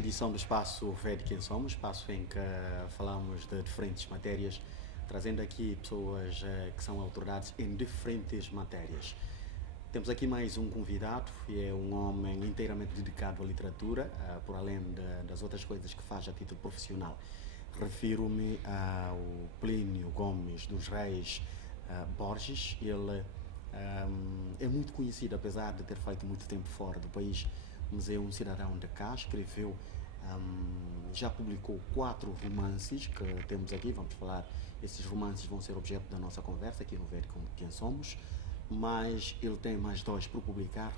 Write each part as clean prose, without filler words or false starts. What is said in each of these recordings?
edição do Espaço Vede Quem Somos, espaço em que falamos de diferentes matérias, trazendo aqui pessoas que são autoridades em diferentes matérias. Temos aqui mais um convidado, e é um homem inteiramente dedicado à literatura, por além das outras coisas que faz a título profissional. Refiro-me ao Plínio Gomes dos Reis Borges. Ele é muito conhecido, apesar de ter feito muito tempo fora do país, mas é um cidadão de cá. Escreveu, já publicou 4 romances que temos aqui. Vamos falar, esses romances vão ser objeto da nossa conversa aqui no Ver Quem Somos, mas ele tem mais 2 por publicar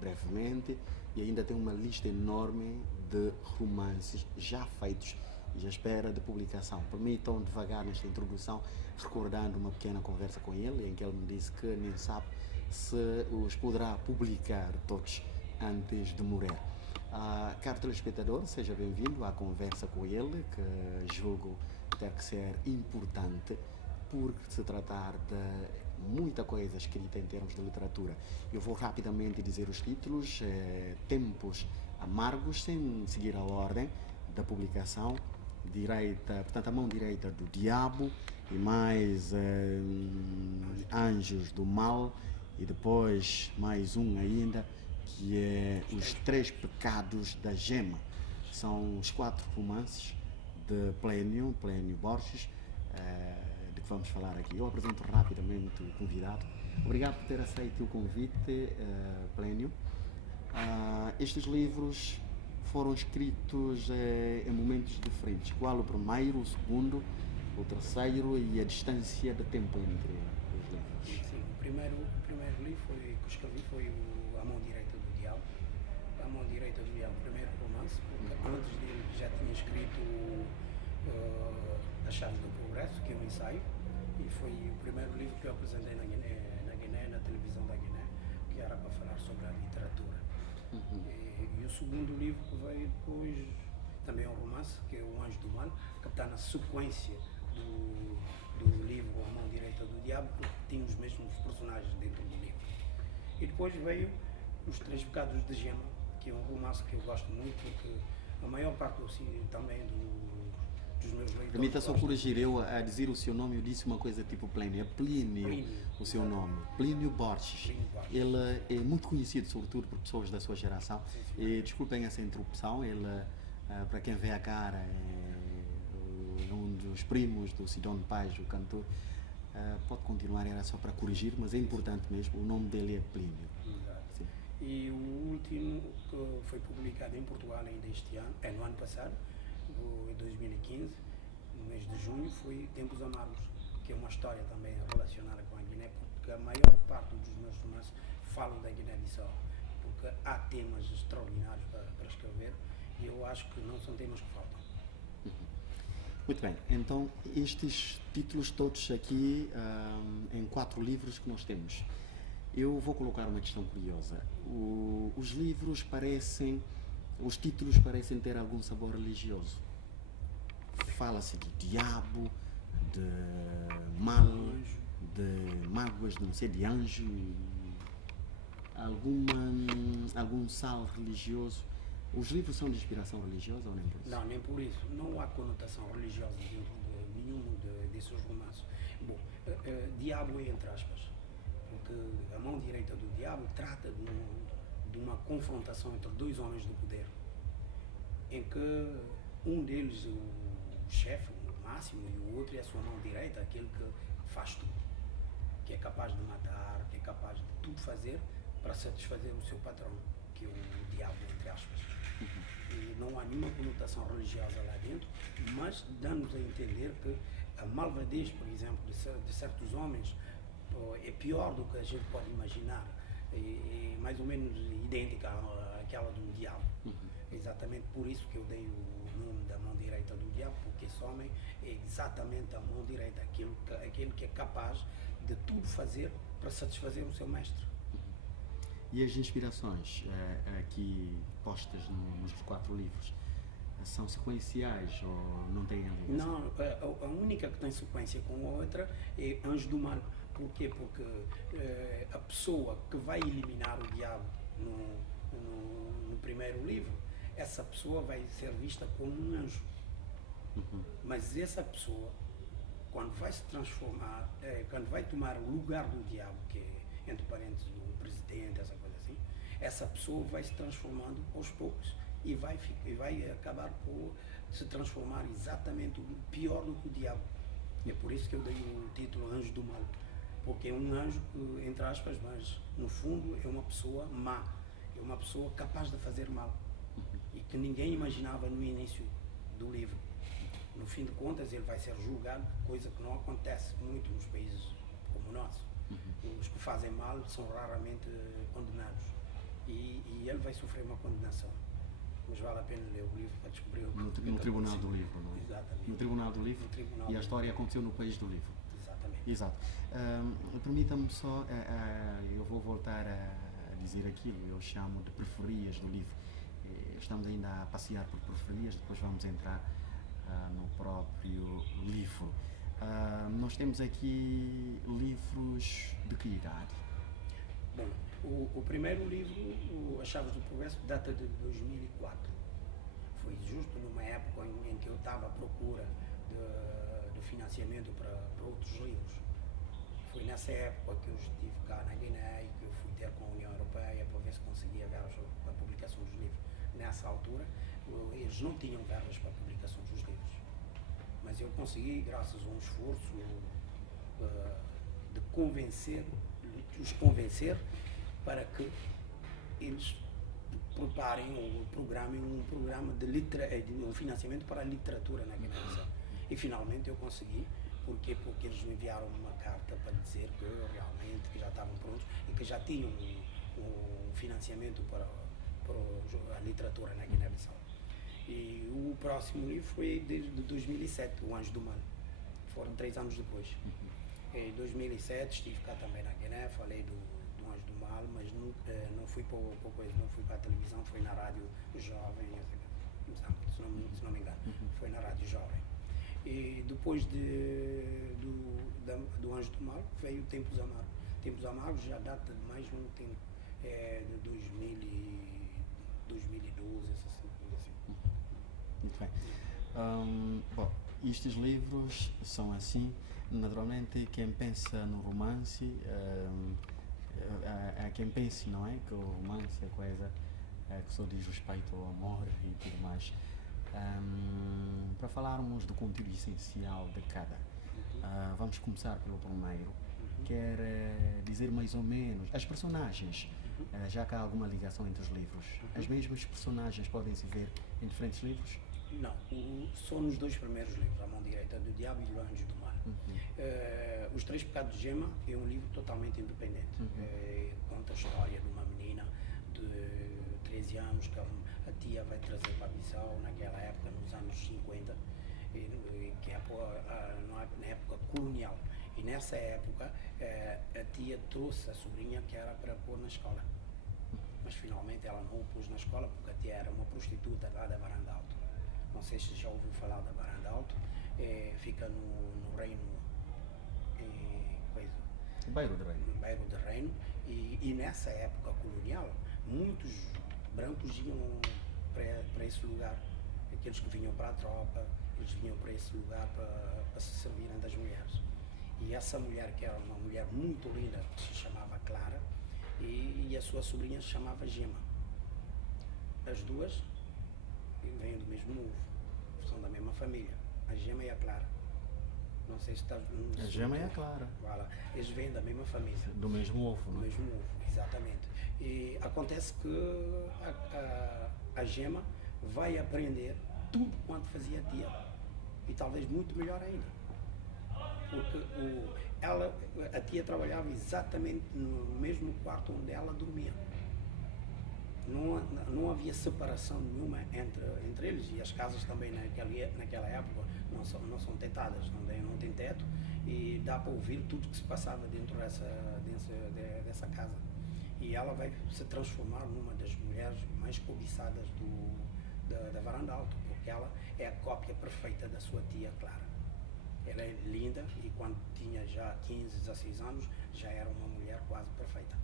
brevemente, e ainda tem uma lista enorme de romances já feitos e à espera de publicação. Permitam devagar nesta introdução, recordando uma pequena conversa com ele, em que ele me disse que nem sabe se os poderá publicar todos antes de morrer. Caro telespectador, seja bem-vindo à conversa com ele, que julgo ter que ser importante, por se tratar de muita coisa escrita em termos de literatura. Eu vou rapidamente dizer os títulos: Tempos Amargos, sem seguir a ordem da publicação. Direita, portanto, A Mão Direita do Diabo, e mais Anjos do Mal, e depois mais um ainda, que é Os 3 Pecados da Gema. São os 4 romances de Plínio Borges, de que vamos falar aqui. Eu apresento rapidamente o convidado. Obrigado por ter aceito o convite, Plínio. Estes livros foram escritos em momentos diferentes. Qual o primeiro, o segundo, o terceiro, e a distância de tempo entre os livros? Sim, o primeiro livro que eu escrevi foi A Mão Direita do Diabo. A Mão Direita do Diabo, o primeiro romance, porque antes dele já tinha escrito A Chave do Progresso, que é um ensaio, e foi o primeiro livro que eu apresentei na Guiné, na televisão da Guiné, que era para falar sobre a literatura. E o segundo livro que veio depois também é um romance, que é O Anjo do Mal, que está na sequência do livro A Mão Direita do Diabo, porque tem os mesmos personagens dentro do livro. E depois veio Os 3 Pecados de Gema, que é um romance que eu gosto muito, porque a maior parte também dos meus leitores... Permita só corrigir, eu a dizer o seu nome, eu disse uma coisa tipo Plínio. É Plínio o seu nome. Plínio Borges. Ele é muito conhecido, sobretudo por pessoas da sua geração. E desculpem essa interrupção, ele, para quem vê a cara, é um dos primos do Sidónio Paz, o cantor. Pode continuar, era só para corrigir, mas é importante mesmo, o nome dele é Plínio. Sim. E o último que foi publicado em Portugal ainda este ano, no ano passado, em 2015, no mês de junho, foi Tempos Amargos, que é uma história também relacionada com a Guiné, porque a maior parte dos meus romances falam da Guiné-Bissau, porque há temas extraordinários para escrever, e eu acho que não são temas que faltam. Muito bem, então estes títulos todos aqui, em 4 livros que nós temos, eu vou colocar uma questão curiosa. Os livros os títulos parecem ter algum sabor religioso. Fala-se de diabo, de mal, de mágoas, de não sei, de anjo, algum sal religioso. Os livros são de inspiração religiosa ou nem por isso? Não, nem por isso. Não há conotação religiosa dentro de nenhum desses romances. Bom, diabo é entre aspas, porque A Mão Direita do Diabo trata de uma confrontação entre 2 homens do poder, em que um deles, o chefe, o máximo, e o outro é a sua mão direita, aquele que faz tudo, que é capaz de matar, que é capaz de tudo fazer para satisfazer o seu patrão, que é o diabo, entre aspas. E não há nenhuma conotação religiosa lá dentro, mas dá-nos a entender que a malvadez, por exemplo, de certos homens é pior do que a gente pode imaginar, é mais ou menos idêntica àquela de um diabo. Exatamente por isso que eu dei o nome da Mão Direita do Diabo, porque esse homem é exatamente a mão direita, aquele que é capaz de tudo fazer para satisfazer o seu mestre. E as inspirações aqui postas nos 4 livros são sequenciais ou não têm ligação? Não, a única que tem sequência com a outra é Anjo do Mal. Por quê? Porque a pessoa que vai eliminar o diabo no primeiro livro essa pessoa vai ser vista como um anjo. Mas essa pessoa, quando vai se transformar, quando vai tomar o lugar do diabo, que é, entre parênteses, o presidente, essa coisa assim, essa pessoa vai se transformando aos poucos e vai acabar por se transformar exatamente pior do que o diabo. É por isso que eu dei o título Anjo do Mal, porque é um anjo, entre aspas, mas no fundo é uma pessoa má, é uma pessoa capaz de fazer mal e que ninguém imaginava no início do livro. No fim de contas, ele vai ser julgado, coisa que não acontece muito nos países como o nosso. Os que fazem mal são raramente condenados e ele vai sofrer uma condenação. Mas vale a pena ler o livro para descobrir o que No Tribunal do Livro, não é? Exatamente. No Tribunal do Livro. Tribunal E a história aconteceu no país do livro. Exatamente. Exato. Permita-me só, eu vou voltar a dizer aquilo, eu chamo de periferias do livro. Estamos ainda a passear por periferias, depois vamos entrar no próprio livro. Nós temos aqui livros de que idade? Bom, o primeiro livro, As Chaves do Progresso, data de 2004. Foi justo numa época em que eu estava à procura de financiamento para outros livros. Foi nessa época que eu estive cá na Guiné e que eu fui ter com a União Europeia para ver se conseguia verbas para a publicação dos livros. Nessa altura, eles não tinham verbas para a publicação dos livros. Mas eu consegui, graças a um esforço de os convencer para que eles preparem ou programem um programa de um financiamento para a literatura na Guiné-Bissau. E finalmente eu consegui. Porquê? Porque eles me enviaram uma carta para dizer que realmente que já estavam prontos e que já tinham um financiamento para a literatura na Guiné-Bissau. E o próximo livro foi desde 2007, O Anjo do Mal. Foram 3 anos depois. Em 2007 estive cá também na Guiné, falei do Anjo do Mal, mas não fui para a televisão, foi na rádio jovem, se não me engano, foi na rádio jovem. E depois do Anjo do Mal veio Tempos Amargos. Tempos Amargos já data de mais um tempo, de 2012, assim. Muito bem. Bom, estes livros são assim. Naturalmente, quem pensa no romance, é quem pense, não é? Que o romance é coisa que só diz respeito ao amor e tudo mais. Para falarmos do conteúdo essencial de cada, vamos começar pelo primeiro. Quer dizer mais ou menos as personagens, já que há alguma ligação entre os livros, as mesmas personagens podem se ver em diferentes livros? Não, só nos 2 primeiros livros, A Mão Direita do Diabo e O Anjo do Mal. Os 3 Pecados de Gema é um livro totalmente independente. Conta a história de uma menina de 13 anos que a tia vai trazer para a Bissau naquela época, nos anos 50, que é na época colonial. E nessa época a tia trouxe a sobrinha que era para pôr na escola. Mas finalmente ela não o pôs na escola porque a tia era uma prostituta lá da Varanda Alto. Não sei se já ouviu falar da Varanda Alto, fica no Reino, Bairro de Reino. no bairro de Reino, e nessa época colonial, muitos brancos iam para esse lugar. Aqueles que vinham para a tropa, eles vinham para esse lugar para se servirem das mulheres. E essa mulher, que era uma mulher muito linda, se chamava Clara, e a sua sobrinha se chamava Gema. As duas vêm do mesmo ovo, são da mesma família, a Gema e a Clara. Não sei se está... A Gema e a Clara. Voilà. Eles vêm da mesma família. Do mesmo ovo, Do não é? mesmo ovo, exatamente. E acontece que a Gema vai aprender tudo quanto fazia a tia. E talvez muito melhor ainda. Porque a tia trabalhava exatamente no mesmo quarto onde ela dormia. Não havia separação nenhuma entre eles, e as casas também naquela época não são tentadas, não tem teto, e dá para ouvir tudo que se passava dentro dessa casa. E ela vai se transformar numa das mulheres mais cobiçadas da Varanda Alto, porque ela é a cópia perfeita da sua tia Clara. Ela é linda e quando tinha já 15, 16 anos já era uma mulher quase perfeita.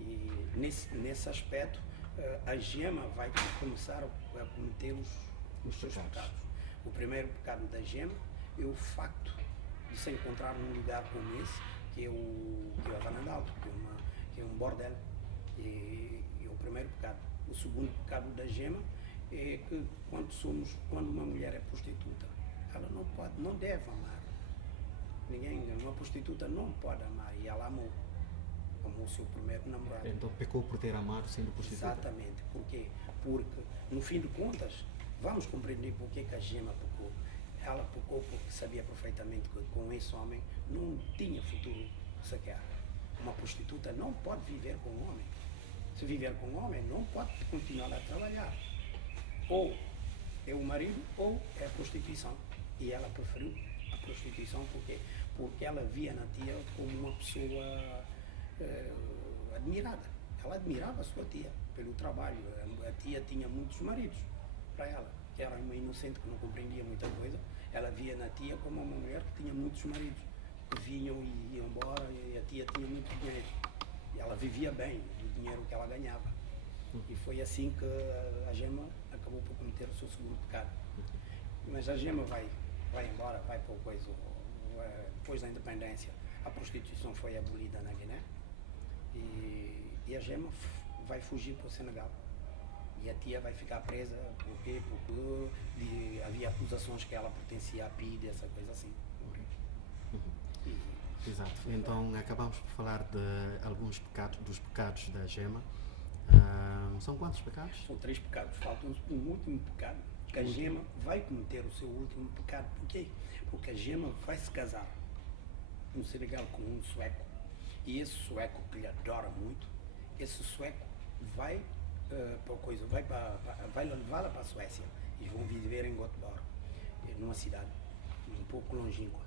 E nesse aspecto a gema vai começar a cometer os seus pecados. O primeiro pecado da gema é o facto de se encontrar num lugar como esse, que é o Avanadal, que é um bordel. E é o primeiro pecado. O segundo pecado da gema é que quando uma mulher é prostituta, ela não deve amar. Uma prostituta não pode amar, e ela amou o seu primeiro namorado. Então pecou por ter amado sendo prostituta. Exatamente. Por quê? Porque, no fim de contas, vamos compreender por que a gema pecou. Ela pecou porque sabia perfeitamente que com esse homem não tinha futuro sequer. Uma prostituta não pode viver com um homem. Se viver com um homem, não pode continuar a trabalhar. Ou é o marido ou é a prostituição. E ela preferiu a prostituição porque ela via na tia como uma pessoa admirada. Ela admirava a sua tia pelo trabalho. A tia tinha muitos maridos para ela, que era uma inocente que não compreendia muita coisa. Ela via na tia como uma mulher que tinha muitos maridos, que vinham e iam embora, e a tia tinha muito dinheiro. E ela vivia bem do dinheiro que ela ganhava. E foi assim que a gema acabou por cometer o seu segundo pecado. Mas a gema vai embora, vai para o coisa. Depois da independência, a prostituição foi abolida na Guiné. E a gema vai fugir para o Senegal. E a tia vai ficar presa, por quê? Porque havia acusações que ela pertencia à PIDE, essa coisa assim. Exato. Então acabamos por falar de alguns pecados, dos pecados da gema. São quantos pecados? São 3 pecados. Falta um último pecado, que a gema vai cometer o seu último pecado. Por quê? Porque a gema vai se casar no Senegal com um sueco. E esse sueco, que lhe adora muito, esse sueco vai vai levá-la para a Suécia. E vão viver em Göteborg, numa cidade um pouco longínqua.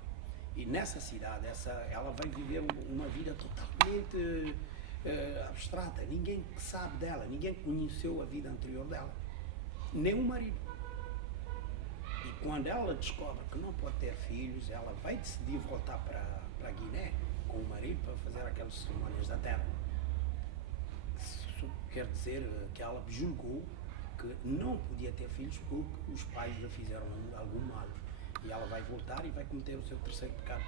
E nessa cidade, ela vai viver uma vida totalmente abstrata. Ninguém sabe dela, ninguém conheceu a vida anterior dela, nem o marido. E quando ela descobre que não pode ter filhos, ela vai decidir voltar para a Guiné com o marido para fazer aquelas cerimônias da terra. Isso quer dizer que ela julgou que não podia ter filhos porque os pais lhe fizeram algum mal. E ela vai voltar e vai cometer o seu terceiro pecado.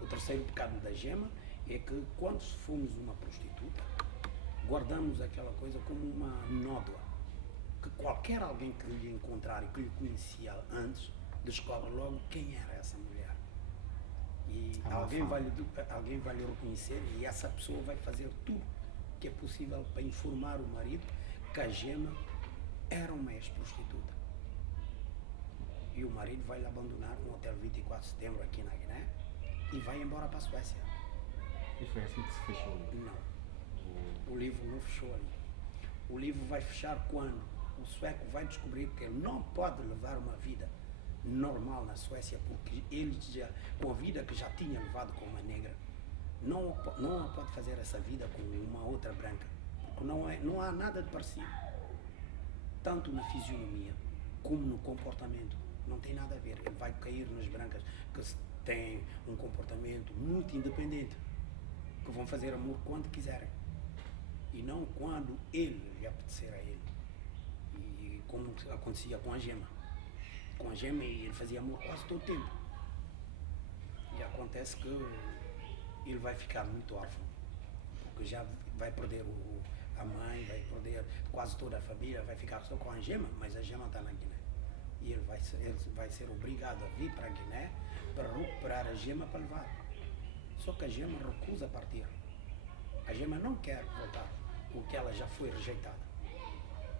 O terceiro pecado da gema é que quando fomos uma prostituta, guardamos aquela coisa como uma nódoa. Que qualquer alguém que lhe encontrar e que lhe conhecia antes, descobre logo quem era essa mulher. E alguém vai lhe reconhecer e essa pessoa vai fazer tudo que é possível para informar o marido que a gema era uma ex-prostituta. E o marido vai lhe abandonar no hotel 24 de setembro aqui na Guiné e vai embora para a Suécia. E foi assim que se fechou o livro? Não. O livro não fechou ali. O livro vai fechar quando o sueco vai descobrir que ele não pode levar uma vida normal na Suécia, porque ele, com a vida que já tinha levado com uma negra, não pode fazer essa vida com uma outra branca. Porque não há nada de parecido. Tanto na fisionomia como no comportamento. Não tem nada a ver. Ele vai cair nas brancas que têm um comportamento muito independente, que vão fazer amor quando quiserem e não quando ele lhe apetecer a ele. E como acontecia com a gema. Com a gema ele fazia amor quase todo o tempo. E acontece que ele vai ficar muito órfão, porque já vai perder a mãe, vai perder quase toda a família, vai ficar só com a gema, mas a gema está na Guiné. E ele vai ser obrigado a vir para a Guiné para recuperar a gema para levar. Só que a gema recusa partir. A gema não quer voltar, porque ela já foi rejeitada.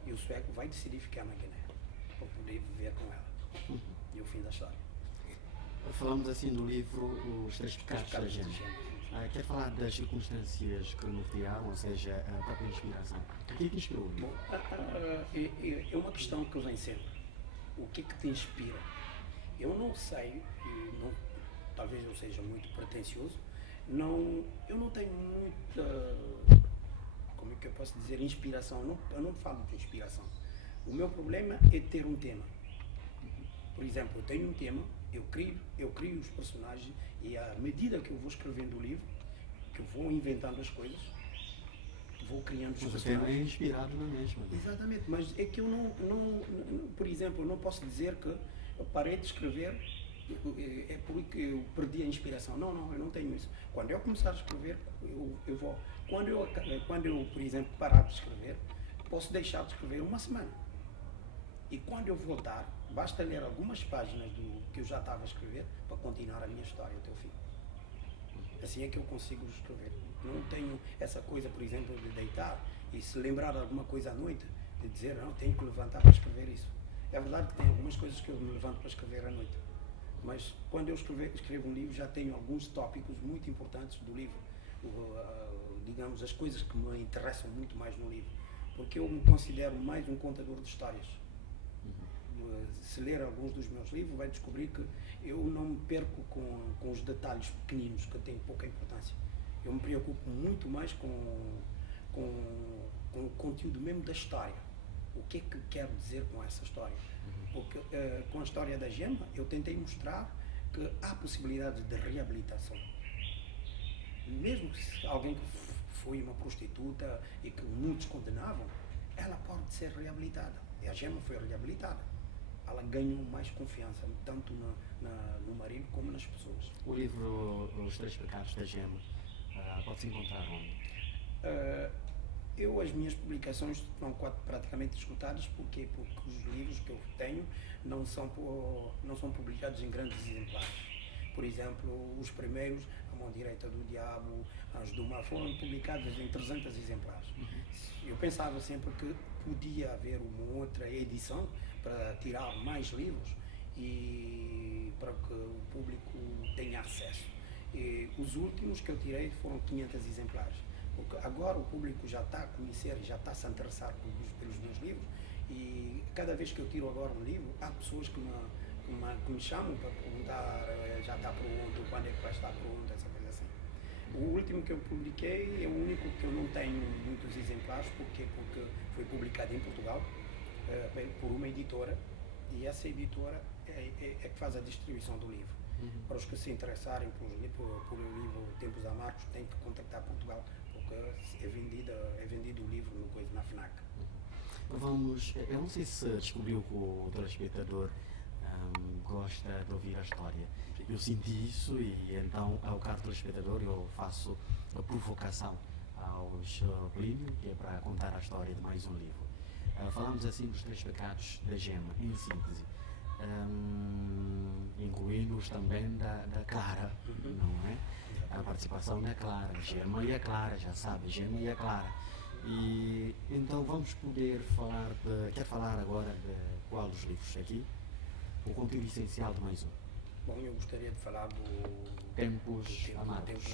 E o sueco vai decidir ficar na Guiné para poder viver com ela. E o fim da história. Falamos assim no livro Os Três Pecados da Gema. Quer falar das circunstâncias que nortearam, ou seja, a própria inspiração? O que é que inspirou o livro? É uma questão que vem sempre. O que é que te inspira? Eu não sei, talvez eu seja muito pretencioso, eu não tenho muita, como é que eu posso dizer, inspiração. Eu não falo de inspiração. O meu problema é ter um tema. Por exemplo, eu tenho um tema, eu crio os personagens e à medida que eu vou escrevendo o livro, que eu vou inventando as coisas, vou criando os Mas o tema é personagens. inspirado na mesma. Exatamente, mas é que eu por exemplo, eu não posso dizer que eu parei de escrever, é porque eu perdi a inspiração. Não, não, eu não tenho isso. Quando eu começar a escrever, eu vou. Quando eu, por exemplo, parar de escrever, posso deixar de escrever uma semana. E quando eu voltar, basta ler algumas páginas do que eu já estava a escrever para continuar a minha história até o fim. Assim é que eu consigo escrever. Não tenho essa coisa, por exemplo, de deitar e se lembrar de alguma coisa à noite, de dizer, não, tenho que levantar para escrever isso. É verdade que tem algumas coisas que eu me levanto para escrever à noite. Mas quando eu escrevo um livro, já tenho alguns tópicos muito importantes do livro. Digamos, as coisas que me interessam muito mais no livro. Porque eu me considero mais um contador de histórias. Se ler alguns dos meus livros, vai descobrir que eu não me perco com os detalhes pequeninos, que têm pouca importância. Eu me preocupo muito mais com o conteúdo mesmo da história. O que é que quero dizer com essa história? Porque com a história da Gema, eu tentei mostrar que há possibilidade de reabilitação. Mesmo que alguém que foi uma prostituta e que muitos condenavam, ela pode ser reabilitada. E a Gema foi reabilitada. Ela ganhou mais confiança, tanto no marido como nas pessoas. O livro Os Três Pecados da Gema pode-se encontrar onde? As minhas publicações estão praticamente esgotadas. Porque os livros que eu tenho não são publicados em grandes exemplares. Por exemplo, os primeiros, A Mão Direita do Diabo, Anjos do Mal, foram publicados em 300 exemplares. Eu pensava sempre que podia haver uma outra edição para tirar mais livros e para que o público tenha acesso. E os últimos que eu tirei foram 500 exemplares. Porque agora o público já está a conhecer, já está a se interessar pelos meus livros, e cada vez que eu tiro agora um livro, há pessoas que me chamam para perguntar, já está pronto, quando é que vai estar pronto, essa coisa assim. O último que eu publiquei é o único que eu não tenho muitos exemplares, porque foi publicado em Portugal por uma editora, e essa editora é que faz a distribuição do livro. Para os que se interessarem por o livro Tempos Amargos, têm que contactar Portugal, porque é vendido o livro na FNAC. Eu não sei se descobriu que o telespectador gosta de ouvir a história. Eu senti isso e então, ao caro telespectador, eu faço a provocação aos Plínio, que é para contar a história de mais um livro. Falamos assim dos Três Pecados da Gema, em síntese. Incluindo-os também da Clara, não é? A participação da Clara, Gema e a Clara, já sabe, Gema e a Clara. E então vamos poder falar quer falar agora de qual dos livros aqui? O conteúdo essencial de mais um. Bom, eu gostaria de falar do Tempos Amargos.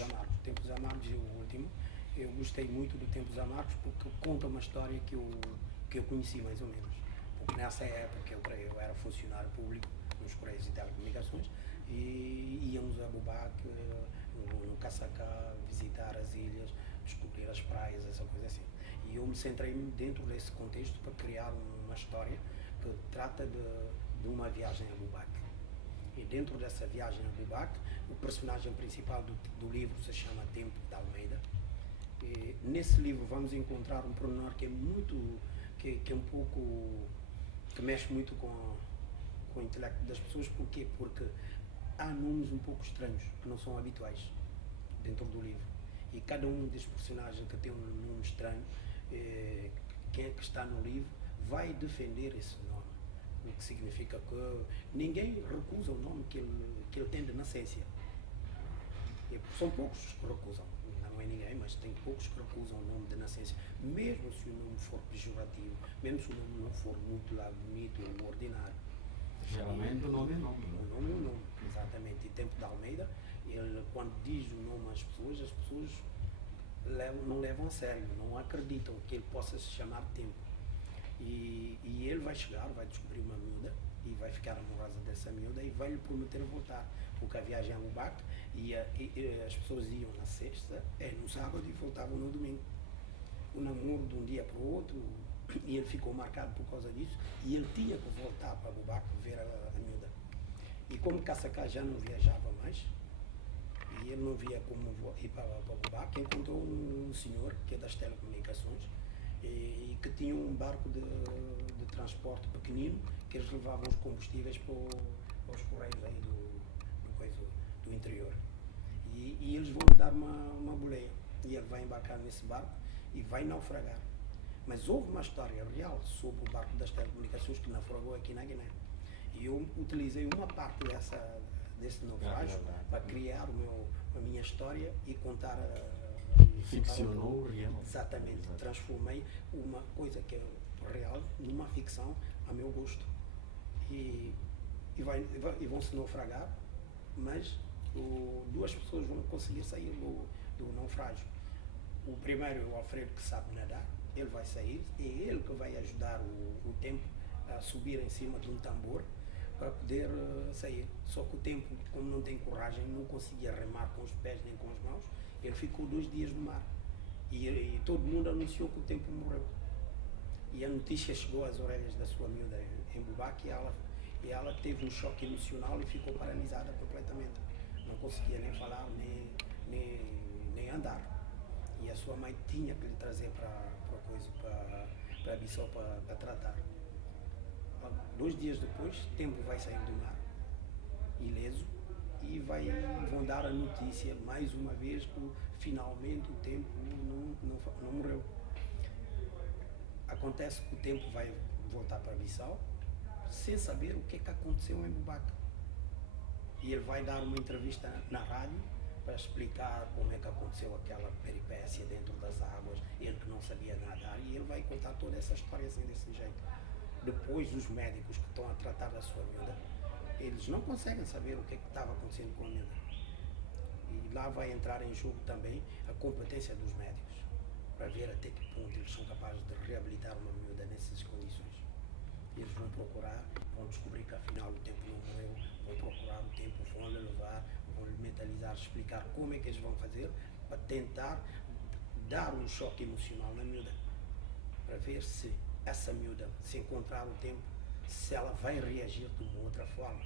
Tempos Amargos é o último. Eu gostei muito do Tempos Amargos porque conta uma história que eu conheci mais ou menos. Porque nessa época eu era funcionário público nos Correios e Telecomunicações e íamos a Bubaque, no Caçacá, visitar as ilhas, descobrir as praias, essa coisa assim. E eu me centrei dentro desse contexto para criar uma história que trata de uma viagem a Bubaque. E dentro dessa viagem a Bubaque, o personagem principal do livro se chama Tempo de Almeida. E nesse livro vamos encontrar um pormenor que é muito, que é um pouco, que mexe muito com o intelecto das pessoas. Porquê? Porque há nomes um pouco estranhos, que não são habituais dentro do livro. E cada um dos personagens que tem um nome estranho, quem é que está no livro, vai defender esse nome. O que significa que ninguém recusa o nome que ele tem de nascença. E são poucos que recusam, não é ninguém, mas tem poucos que recusam o nome de nascença, mesmo se o nome for pejorativo, mesmo se o nome não for muito lá bonito ou ordinário. Geralmente o nome é nome. O nome é o nome, exatamente. E Tempo de Almeida, ele, quando diz o nome às pessoas, as pessoas não levam a sério, não acreditam que ele possa se chamar Tempo. E ele vai chegar, vai descobrir uma miúda e vai ficar amorosa dessa miúda e vai lhe prometer voltar, porque a viagem é a Bubaque e as pessoas iam na sexta, no sábado e voltavam no domingo. O namoro de um dia para o outro, e ele ficou marcado por causa disso, e ele tinha que voltar para Bubaque ver a miúda. E como Caçacá já não viajava mais, e ele não via como ir para Bubaque, encontrou um senhor que é das telecomunicações e que tinha um barco de transporte pequenino que eles levavam os combustíveis para os correios aí do interior. E eles vão dar uma boleia e ele vai embarcar nesse barco e vai naufragar. Mas houve uma história real sobre o barco das telecomunicações que naufragou aqui na Guiné. E eu utilizei uma parte desse naufrágio para criar a minha história e contar ficcionou real. Exatamente. Transformei uma coisa que é real numa ficção a meu gosto. E vão se naufragar, mas duas pessoas vão conseguir sair do naufrágio. O primeiro é o Alfredo, que sabe nadar, ele vai sair, é ele que vai ajudar o Tempo a subir em cima de um tambor para poder sair. Só que o Tempo, como não tem coragem, não conseguia remar com os pés nem com as mãos, ele ficou 2 dias no mar. E todo mundo anunciou que o Tempo morreu. E a notícia chegou às orelhas da sua miúda em Bubaque e ela teve um choque emocional e ficou paralisada completamente. Não conseguia nem falar, nem andar. E a sua mãe tinha que lhe trazer para Bissau para tratar. 2 dias depois, Tempo vai sair do mar, ileso, e vão dar a notícia, mais uma vez, que finalmente o Tempo não morreu. Acontece que o Tempo vai voltar para Bissau, sem saber o que aconteceu em Bubaque. E ele vai dar uma entrevista na rádio para explicar como é que aconteceu aquela peripécia dentro das águas, ele que não sabia nadar, e ele vai contar toda essa história assim, desse jeito. Depois, os médicos que estão a tratar da sua miúda, eles não conseguem saber o que estava acontecendo com a miúda. E lá vai entrar em jogo também a competência dos médicos, para ver até que ponto eles são capazes de reabilitar uma miúda nessas condições. Eles vão procurar, vão descobrir que afinal o Tempo não morreu, vão procurar o Tempo, vão lhe levar, vão lhe mentalizar, explicar como é que eles vão fazer para tentar dar um choque emocional na miúda, para ver se essa miúda, se encontrar o Tempo, se ela vai reagir de uma outra forma,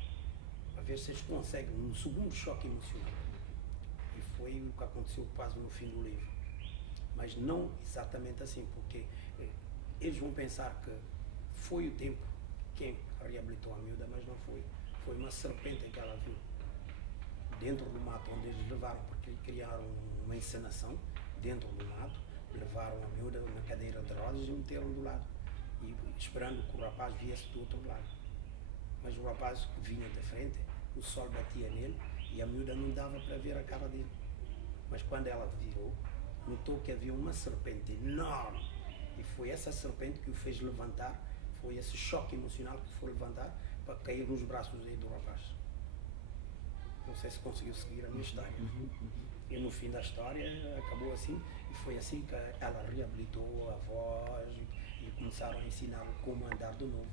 para ver se eles conseguem um segundo choque emocional. E foi o que aconteceu quase no fim do livro. Mas não exatamente assim, porque eles vão pensar que foi o Tempo quem reabilitou a miúda, mas não foi. Foi uma serpente que ela viu dentro do mato, onde eles levaram, porque criaram uma encenação dentro do mato, levaram a miúda na cadeira de rodas e meteram do lado, e esperando que o rapaz viesse do outro lado. Mas o rapaz vinha de frente, o sol batia nele e a miúda não dava para ver a cara dele. Mas quando ela virou, notou que havia uma serpente enorme, e foi essa serpente que o fez levantar, foi esse choque emocional que o foi levantar para cair nos braços aí do rapaz. Não sei se conseguiu seguir a minha história. E no fim da história acabou assim, e foi assim que ela reabilitou a voz e começaram a ensinar como andar de novo.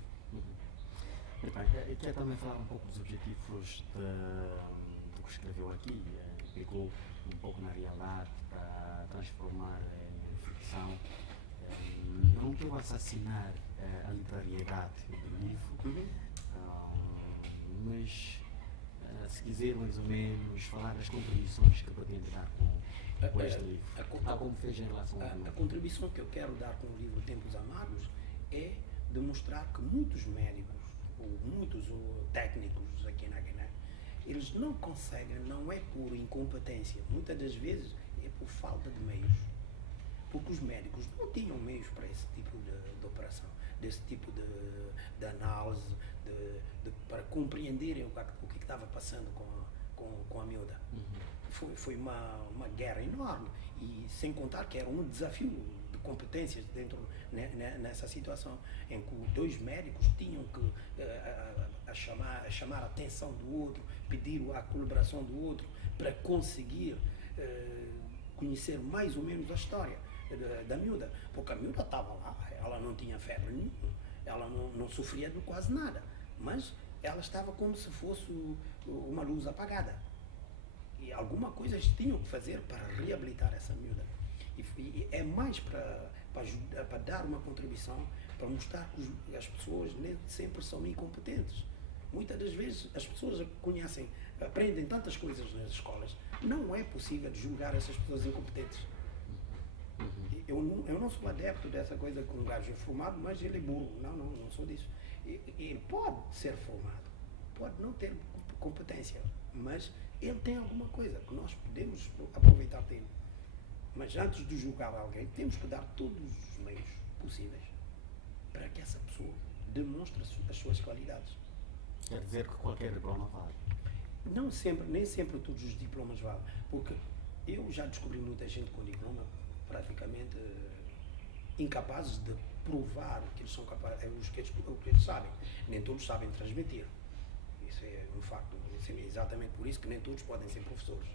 Muito bem, eu quero também falar um pouco dos objetivos do que escreveu aqui, implicou um pouco na realidade para transformar em ficção. Não quero assassinar a literariedade do livro, mas se quiser mais ou menos falar das contribuições que pretende dar com este livro, tal como fez em relação ao livro. A contribuição que eu quero dar com o livro Tempos Amargos é demonstrar que muitos médicos, ou muitos técnicos aqui na Guiné, eles não conseguem, não é por incompetência, muitas das vezes é por falta de meios. Porque os médicos não tinham meios para esse tipo de operação, desse tipo de análise, para compreenderem o que estava passando com a miúda. Foi uma guerra enorme, e sem contar que era um desafio de competências dentro nessa situação, em que os 2 médicos tinham que chamar a atenção do outro, pedir a colaboração do outro, para conseguir conhecer mais ou menos a história da miúda, porque a miúda estava lá, ela não tinha febre nenhuma, ela não sofria de quase nada, mas ela estava como se fosse uma luz apagada, e alguma coisa eles tinham que fazer para reabilitar essa miúda, e é mais para dar uma contribuição, para mostrar que as pessoas nem sempre são incompetentes. Muitas das vezes as pessoas conhecem aprendem tantas coisas nas escolas. Não é possível julgar essas pessoas incompetentes. Eu não sou adepto dessa coisa que um gajo é formado, mas ele é burro. Não sou disso. Ele pode ser formado, pode não ter competência, mas ele tem alguma coisa que nós podemos aproveitar dele. Mas antes de julgar alguém, temos que dar todos os meios possíveis para que essa pessoa demonstre as suas qualidades. Quer dizer que qualquer diploma vale? Não sempre, nem sempre todos os diplomas valem, porque eu já descobri muita gente com diploma praticamente incapazes de provar o que eles são capazes, o que eles sabem. Nem todos sabem transmitir. Isso é um facto. É exatamente por isso que nem todos podem ser professores.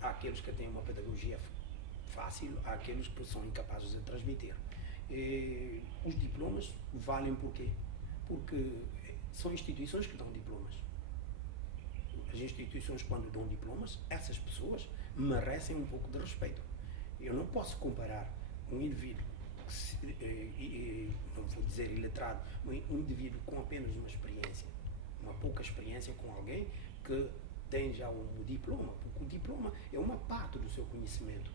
Há aqueles que têm uma pedagogia fácil, há aqueles que são incapazes de transmitir. E os diplomas valem por quê? Porque são instituições que dão diplomas. As instituições, quando dão diplomas, essas pessoas merecem um pouco de respeito. Eu não posso comparar um indivíduo, não vou dizer iletrado, um indivíduo com apenas uma experiência, uma pouca experiência, com alguém que tem já um diploma, porque o diploma é uma parte do seu conhecimento.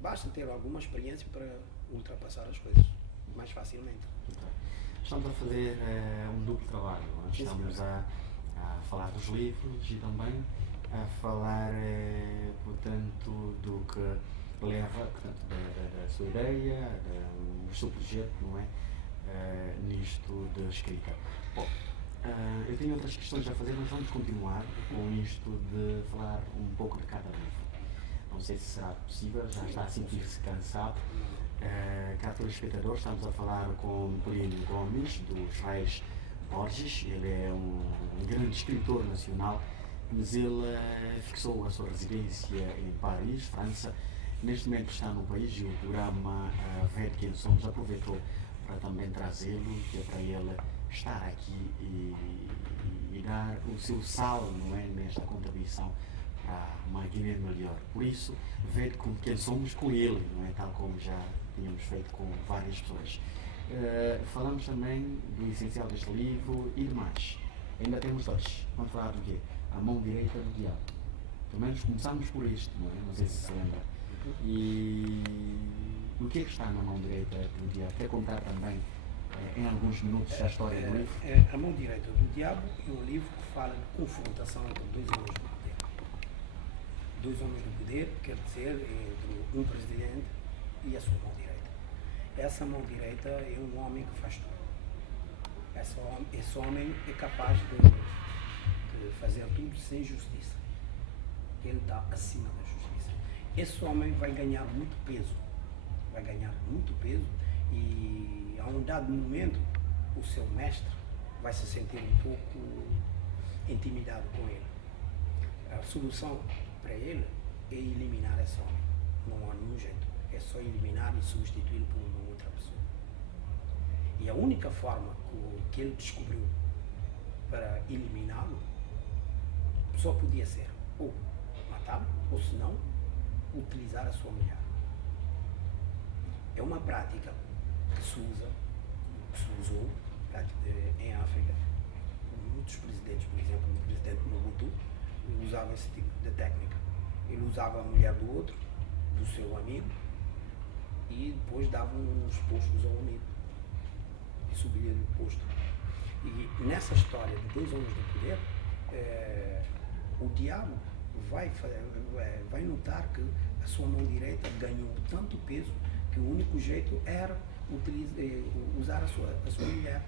Basta ter alguma experiência para ultrapassar as coisas mais facilmente. Estamos a fazer um duplo trabalho. Estamos a falar dos livros e também a falar, portanto, do que leva, portanto, da sua ideia, do seu projeto, não é? Nisto de escrita. Bom, eu tenho outras questões a fazer, mas vamos continuar com isto de falar um pouco de cada livro. Não sei se será possível, já está a sentir-se cansado. Cá para os espectadores, estamos a falar com Plínio Gomes, dos Reis Borges. Ele é um grande escritor nacional, mas ele fixou a sua residência em Paris, França. Neste momento está no país e o programa Ver Quem Somos aproveitou para também trazê-lo, que é para ele estar aqui e dar o seu sal, não é, nesta contribuição para uma Guiné melhor. Por isso, ver com quem somos com ele, não é, tal como já tínhamos feito com várias pessoas. Falamos também do essencial deste livro e demais. Ainda temos dois. Vamos falar do quê? A mão direita do diabo. Pelo menos começamos por isto, não é? Não sei se se lembra. E o que é que está na mão direita do diabo? Quer contar também, em alguns minutos, a história do livro? A mão direita do diabo é um livro que fala de confrontação entre dois homens do poder. Dois homens do poder, quer dizer, entre um presidente e a sua mão direita. Essa mão direita é um homem que faz tudo. Esse homem é capaz de fazer tudo sem justiça. Ele está acima da justiça. Esse homem vai ganhar muito peso. Vai ganhar muito peso e, a um dado momento, o seu mestre vai se sentir um pouco intimidado com ele. A solução para ele é eliminar esse homem. Não há nenhum jeito. É só eliminar e substituí-lo por uma outra pessoa. E a única forma que ele descobriu para eliminá-lo só podia ser ou matá-lo, ou se não, utilizar a sua mulher. É uma prática que se usou em África. Muitos presidentes, por exemplo, o presidente Mobutu, usava esse tipo de técnica. Ele usava a mulher do outro, do seu amigo, e depois dava uns postos ao amigo e subia no posto. E nessa história de dois homens do poder, o diabo vai notar que a sua mão direita ganhou tanto peso que o único jeito era usar a sua mulher.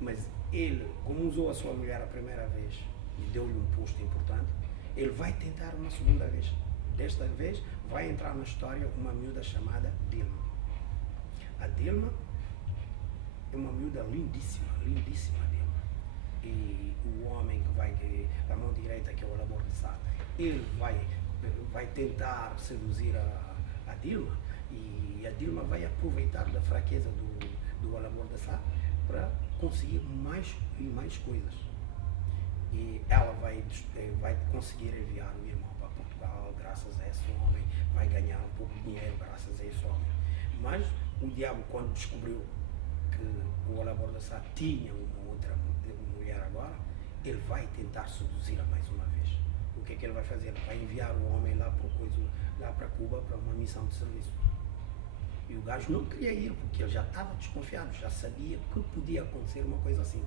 Mas ele, como usou a sua mulher a primeira vez e deu-lhe um posto importante, ele vai tentar uma segunda vez. Desta vez vai entrar na história uma miúda chamada Dilma. A Dilma é uma miúda lindíssima, lindíssima Dilma. E o homem que vai, a mão direita, que é o Labor de Sá, ele vai tentar seduzir a Dilma, e a Dilma vai aproveitar da fraqueza do Labor de Sá para conseguir mais e mais coisas. E ela vai conseguir enviar o irmão para Portugal graças a esse homem, vai ganhar um pouco de dinheiro graças a esse homem. Mas o diabo, quando descobriu que o Labor de Sá tinha uma outra mulher agora, ele vai tentar seduzi-la mais uma vez. O que é que ele vai fazer? Ele vai enviar o homem lá para Cuba para uma missão de serviço. E o gajo não queria ir porque ele já estava desconfiado, já sabia que podia acontecer uma coisa assim.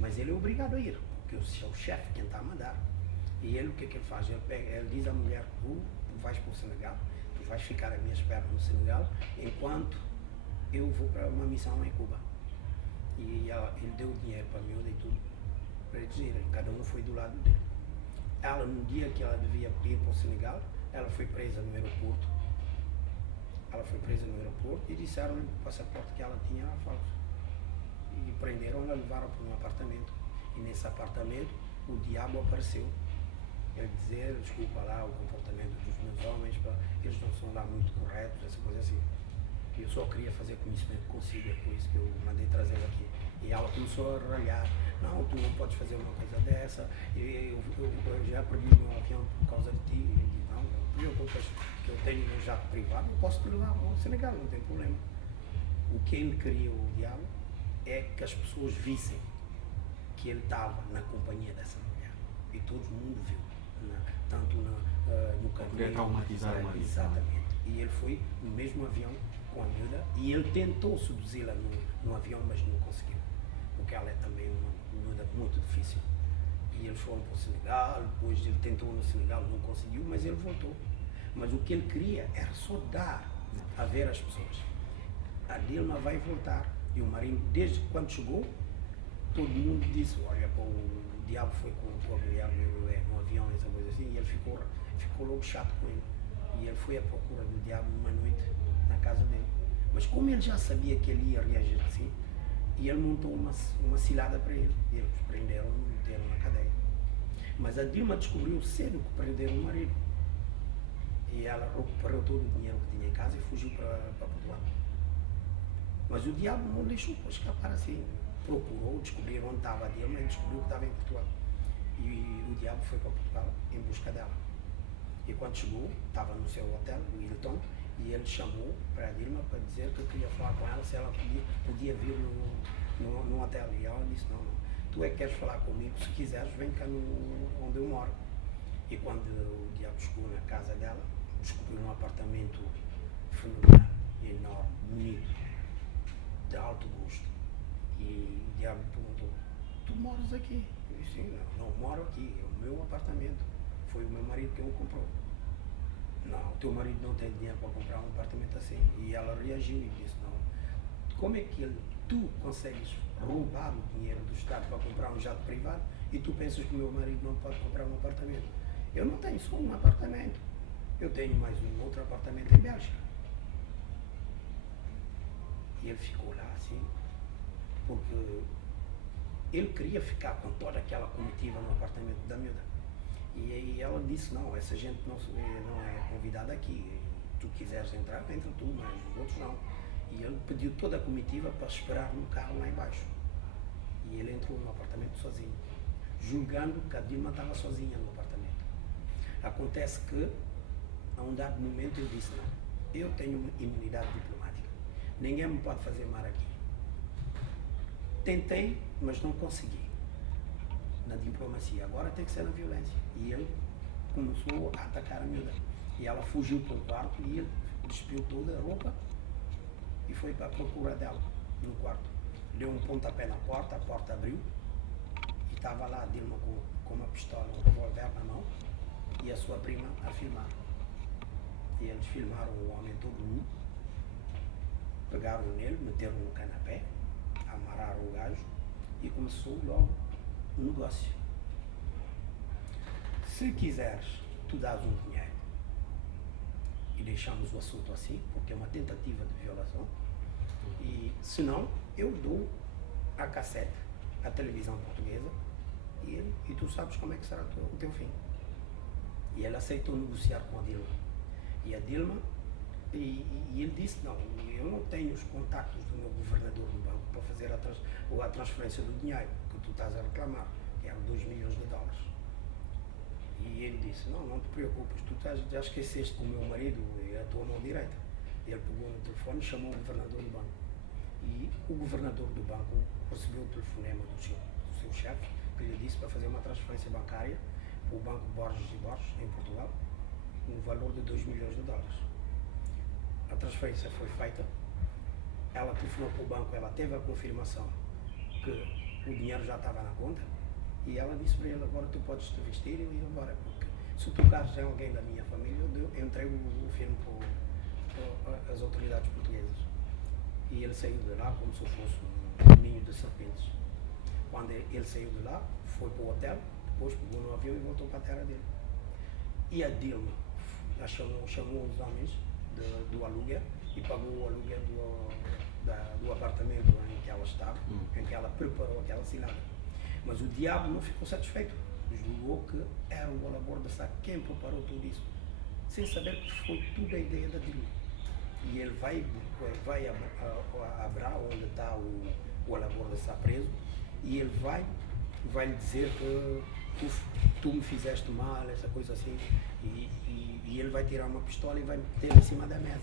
Mas ele é obrigado a ir, porque é o chefe quem está a mandar. E ele, o que é que ele faz? Ele diz à mulher: tu vais para o Senegal, tu vais ficar à minha espera no Senegal, enquanto eu vou para uma missão em Cuba. E ele deu o dinheiro para a miúda e tudo, para eles irem. Cada um foi do lado dele. Ela, no dia que ela devia ir para o Senegal, ela foi presa no aeroporto. Ela foi presa no aeroporto e disseram-lhe que o passaporte que ela tinha era falso. E prenderam-la, levaram para um apartamento. E nesse apartamento, o diabo apareceu. Ele dizer: desculpa lá o comportamento dos meus homens, eles não são lá muito corretos, essa coisa assim. E eu só queria fazer conhecimento consigo, é por isso que eu mandei trazer aqui. E ela começou a ralhar: não, tu não podes fazer uma coisa dessa, eu já perdi o meu avião por causa de ti. E não preocupas que eu tenho um jato privado, eu posso te levar ao Senegal, não tem problema. O que ele queria, o diabo, é que as pessoas vissem que ele estava na companhia dessa mulher. E todo mundo viu, tanto no caminho. Queria traumatizar o marido. Exatamente. E ele foi no mesmo avião com a miúda e ele tentou seduzi-la no avião, mas não conseguiu. Porque ela é também uma miúda muito difícil. E eles foram para o Senegal, depois ele tentou no Senegal, não conseguiu, mas ele voltou. Mas o que ele queria era só dar a ver as pessoas. A Dilma vai voltar. E o marido, desde quando chegou, todo mundo disse: olha, pô, o diabo foi com a mulher no avião, essa coisa assim, e ele ficou logo chato com ele. E ele foi à procura do diabo uma noite na casa dele. Mas como ele já sabia que ele ia reagir assim, e ele montou uma cilada para ele. E eles prenderam e meteram na cadeia. Mas a Dilma descobriu cedo que prenderam o marido. E ela recuperou todo o dinheiro que tinha em casa e fugiu para Portugal. Mas o diabo não deixou para escapar assim. Procurou, descobriu onde estava a Dilma e descobriu que estava em Portugal. E o diabo foi para Portugal em busca dela. E quando chegou, estava no seu hotel, o Hilton, e ele chamou para a Dilma para dizer que queria falar com ela se ela podia vir no hotel. E ela disse: não, tu é que queres falar comigo, se quiseres vem cá onde eu moro. E quando o diabo chegou na casa dela, descobriu um apartamento fenomenal, enorme, bonito, de alto gosto. E o diabo perguntou: tu moras aqui? Eu disse: não moro aqui, é o meu apartamento. Foi o meu marido que o comprou. Não, o teu marido não tem dinheiro para comprar um apartamento assim. E ela reagiu e disse: não, como é que tu consegues roubar o dinheiro do Estado para comprar um jato privado e tu pensas que o meu marido não pode comprar um apartamento? Eu não tenho só um apartamento, eu tenho mais um outro apartamento em Bélgica. E ele ficou lá assim, porque ele queria ficar com toda aquela comitiva no apartamento da miúda. E aí ela disse: não, essa gente não é convidada aqui, tu quiseres entrar, entra tu, mas os outros não. E ele pediu toda a comitiva para esperar no carro lá embaixo. E ele entrou no apartamento sozinho, julgando que a Dilma estava sozinha no apartamento. Acontece que, a um dado momento, ele disse: não, eu tenho imunidade diplomática, ninguém me pode fazer mal aqui. Tentei, mas não consegui na diplomacia, agora tem que ser na violência. E ele começou a atacar a miúda. E ela fugiu para o quarto e ele despiu toda a roupa e foi para a procura dela no quarto. Deu um pontapé na porta, a porta abriu e estava lá a Dilma com uma pistola, um revólver na mão e a sua prima a filmar. E eles filmaram o homem todo nu, pegaram nele, meteram no canapé, amarraram o gajo e começou logo o negócio. Se quiseres, tu dás um dinheiro e deixamos o assunto assim, porque é uma tentativa de violação. E se não, eu dou a cassete, a televisão portuguesa, e tu sabes como é que será o teu fim. E ele aceitou negociar com a Dilma. E a Dilma, e ele disse: não, eu não tenho os contactos do meu governador do banco para fazer a transferência do dinheiro que tu estás a reclamar, que eram 2 milhões de dólares. E ele disse: não te preocupes, tu já esqueceste que o meu marido é a tua mão direita. Ele pegou no telefone e chamou o governador do banco. E o governador do banco recebeu o telefonema do seu chefe, que lhe disse para fazer uma transferência bancária para o Banco Borges e Borges, em Portugal, no valor de 2 milhões de dólares. A transferência foi feita, ela telefonou para o banco, ela teve a confirmação que o dinheiro já estava na conta, e ela disse para ele: agora tu podes te vestir e ir embora, porque se tocares em alguém da minha família, eu entrego o filme para as autoridades portuguesas. E ele saiu de lá como se fosse um ninho de serpentes. Quando ele saiu de lá, foi para o hotel, depois pegou no avião e voltou para a terra dele. E a Dilma chamou os homens do aluguel e pagou o aluguel do apartamento em que ela estava, em que ela preparou aquela cilada. Mas o diabo não ficou satisfeito, julgou que era o Olabor de Sá quem preparou tudo isso, sem saber que foi tudo a ideia da Dilma. E ele vai a Abra, onde está o Olabor de Sá preso, e ele vai lhe dizer que tu me fizeste mal, essa coisa assim, e ele vai tirar uma pistola e vai meter em cima da mesa.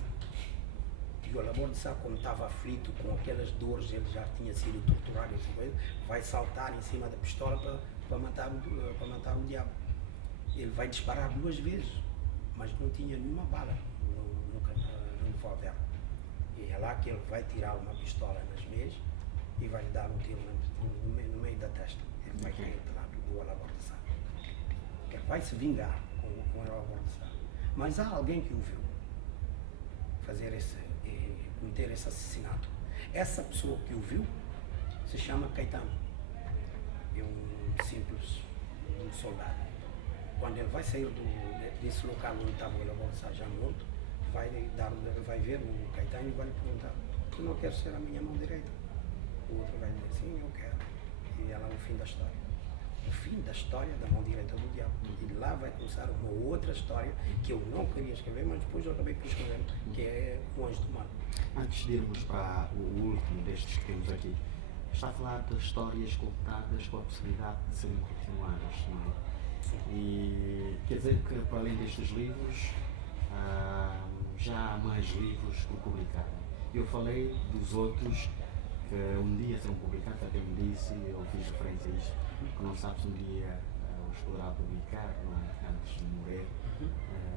E o Olabor de Sá, como estava aflito com aquelas dores, ele já tinha sido torturado, essa coisa, vai saltar em cima da pistola para matar o diabo. Ele vai disparar 2 vezes, mas não tinha nenhuma bala no revólver. E é lá que ele vai tirar uma pistola nas meias e vai lhe dar um tiro no meio da testa. Ele vai cair do lado do Olabor de Sá. Ele vai se vingar com o Olabor de Sá. Mas há alguém que o viu cometer esse assassinato. Essa pessoa que o viu se chama Caetano. É um simples soldado. Quando ele vai sair desse local onde estava o Olabor de Sá já morto, vai ver o Caetano e vai lhe perguntar: tu não queres ser a minha mão direita? O outro vai dizer: sim, eu quero. E ela é o fim da história. O fim da história da mão direita do diabo. E lá vai começar uma outra história que eu não queria escrever, mas depois eu acabei por escrever, que é O Anjo do Mal. Antes de irmos para o último destes que temos aqui, está a falar de histórias contadas com a possibilidade de serem continuadas, não é? Sim. E quer dizer que, para além destes livros, já há mais livros por publicar. Eu falei dos outros que um dia serão publicados, até me disse, eu fiz referência a isto, que não sabe se um dia os poderá publicar, não é? Antes de morrer.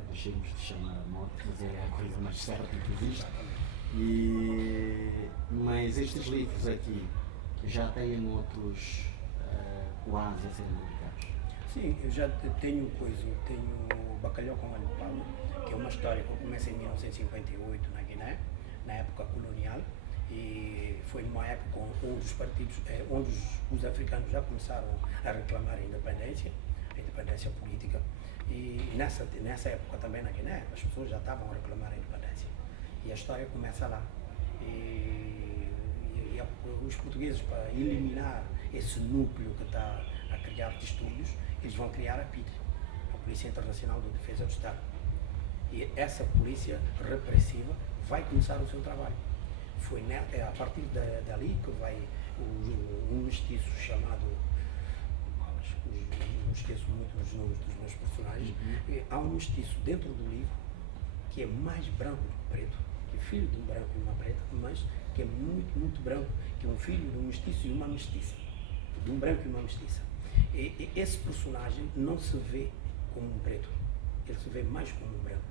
Deixemos de chamar a morte, mas é a coisa mais certa que existe. Mas estes livros aqui já têm outros quase a serem publicados. Sim, eu já tenho Bacalhau com Alho de Palma, que é uma história que começa em 1958 na Guiné, na época colonial, e foi numa época onde os partidos, onde os africanos já começaram a reclamar a independência política, e nessa época também na Guiné as pessoas já estavam a reclamar a independência, e a história começa lá. E os portugueses, para eliminar esse núcleo que está a criar distúrbios, eles vão criar a PIDE, a Polícia Internacional de Defesa do Estado. E essa polícia repressiva vai começar o seu trabalho. Foi a partir dali que vai um mestiço chamado, não esqueço muito os nomes dos meus personagens, há um mestiço dentro do livro que é mais branco do que preto, que é filho de um branco e uma preta, mas que é muito, muito branco, que é um filho de um mestiço e uma mestiça, de um branco e uma mestiça. E esse personagem não se vê como um preto, ele se vê mais como um branco.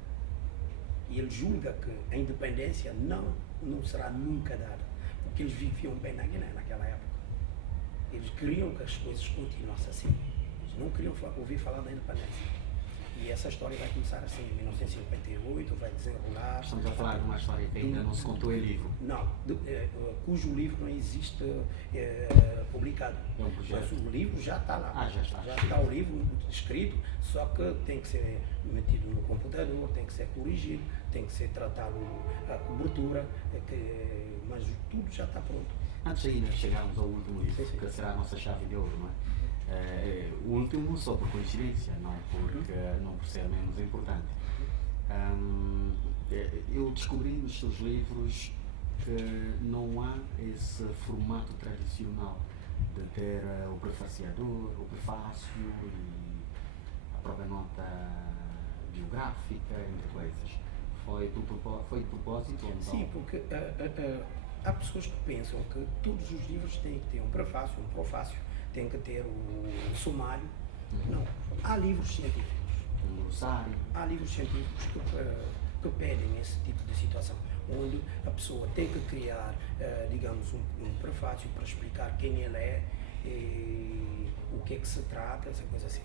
E ele julga que a independência não será nunca dada, porque eles viviam bem na Guiné naquela época. Eles queriam que as coisas continuassem assim. Eles não queriam ouvir falar da independência. E essa história vai começar assim em 1958, vai desenrolar. Estamos a falar de uma história que ainda não se contou em livro. Não, cujo livro não existe publicado. É um projeto. Mas o livro já está lá. Já está. Já está o livro escrito, só que tem que ser metido no computador, tem que ser corrigido, tem que ser tratado a cobertura, mas tudo já está pronto. Antes de ainda chegarmos ao último livro, Sim. que será a nossa chave de ouro, não é? O último só por coincidência, não é? Não por ser menos importante. Eu descobri nos seus livros que não há esse formato tradicional de ter o prefaciador, o prefácio e a própria nota biográfica, entre coisas. Foi de propósito ou não? Sim, porque há pessoas que pensam que todos os livros têm que ter um prefácio, um profácio, têm que ter o sumário. Não. Há livros científicos. Um glossário. Há livros científicos que pedem esse tipo de situação, onde a pessoa tem que criar, digamos, um prefácio para explicar quem ele é, e o que é que se trata, essa coisa assim.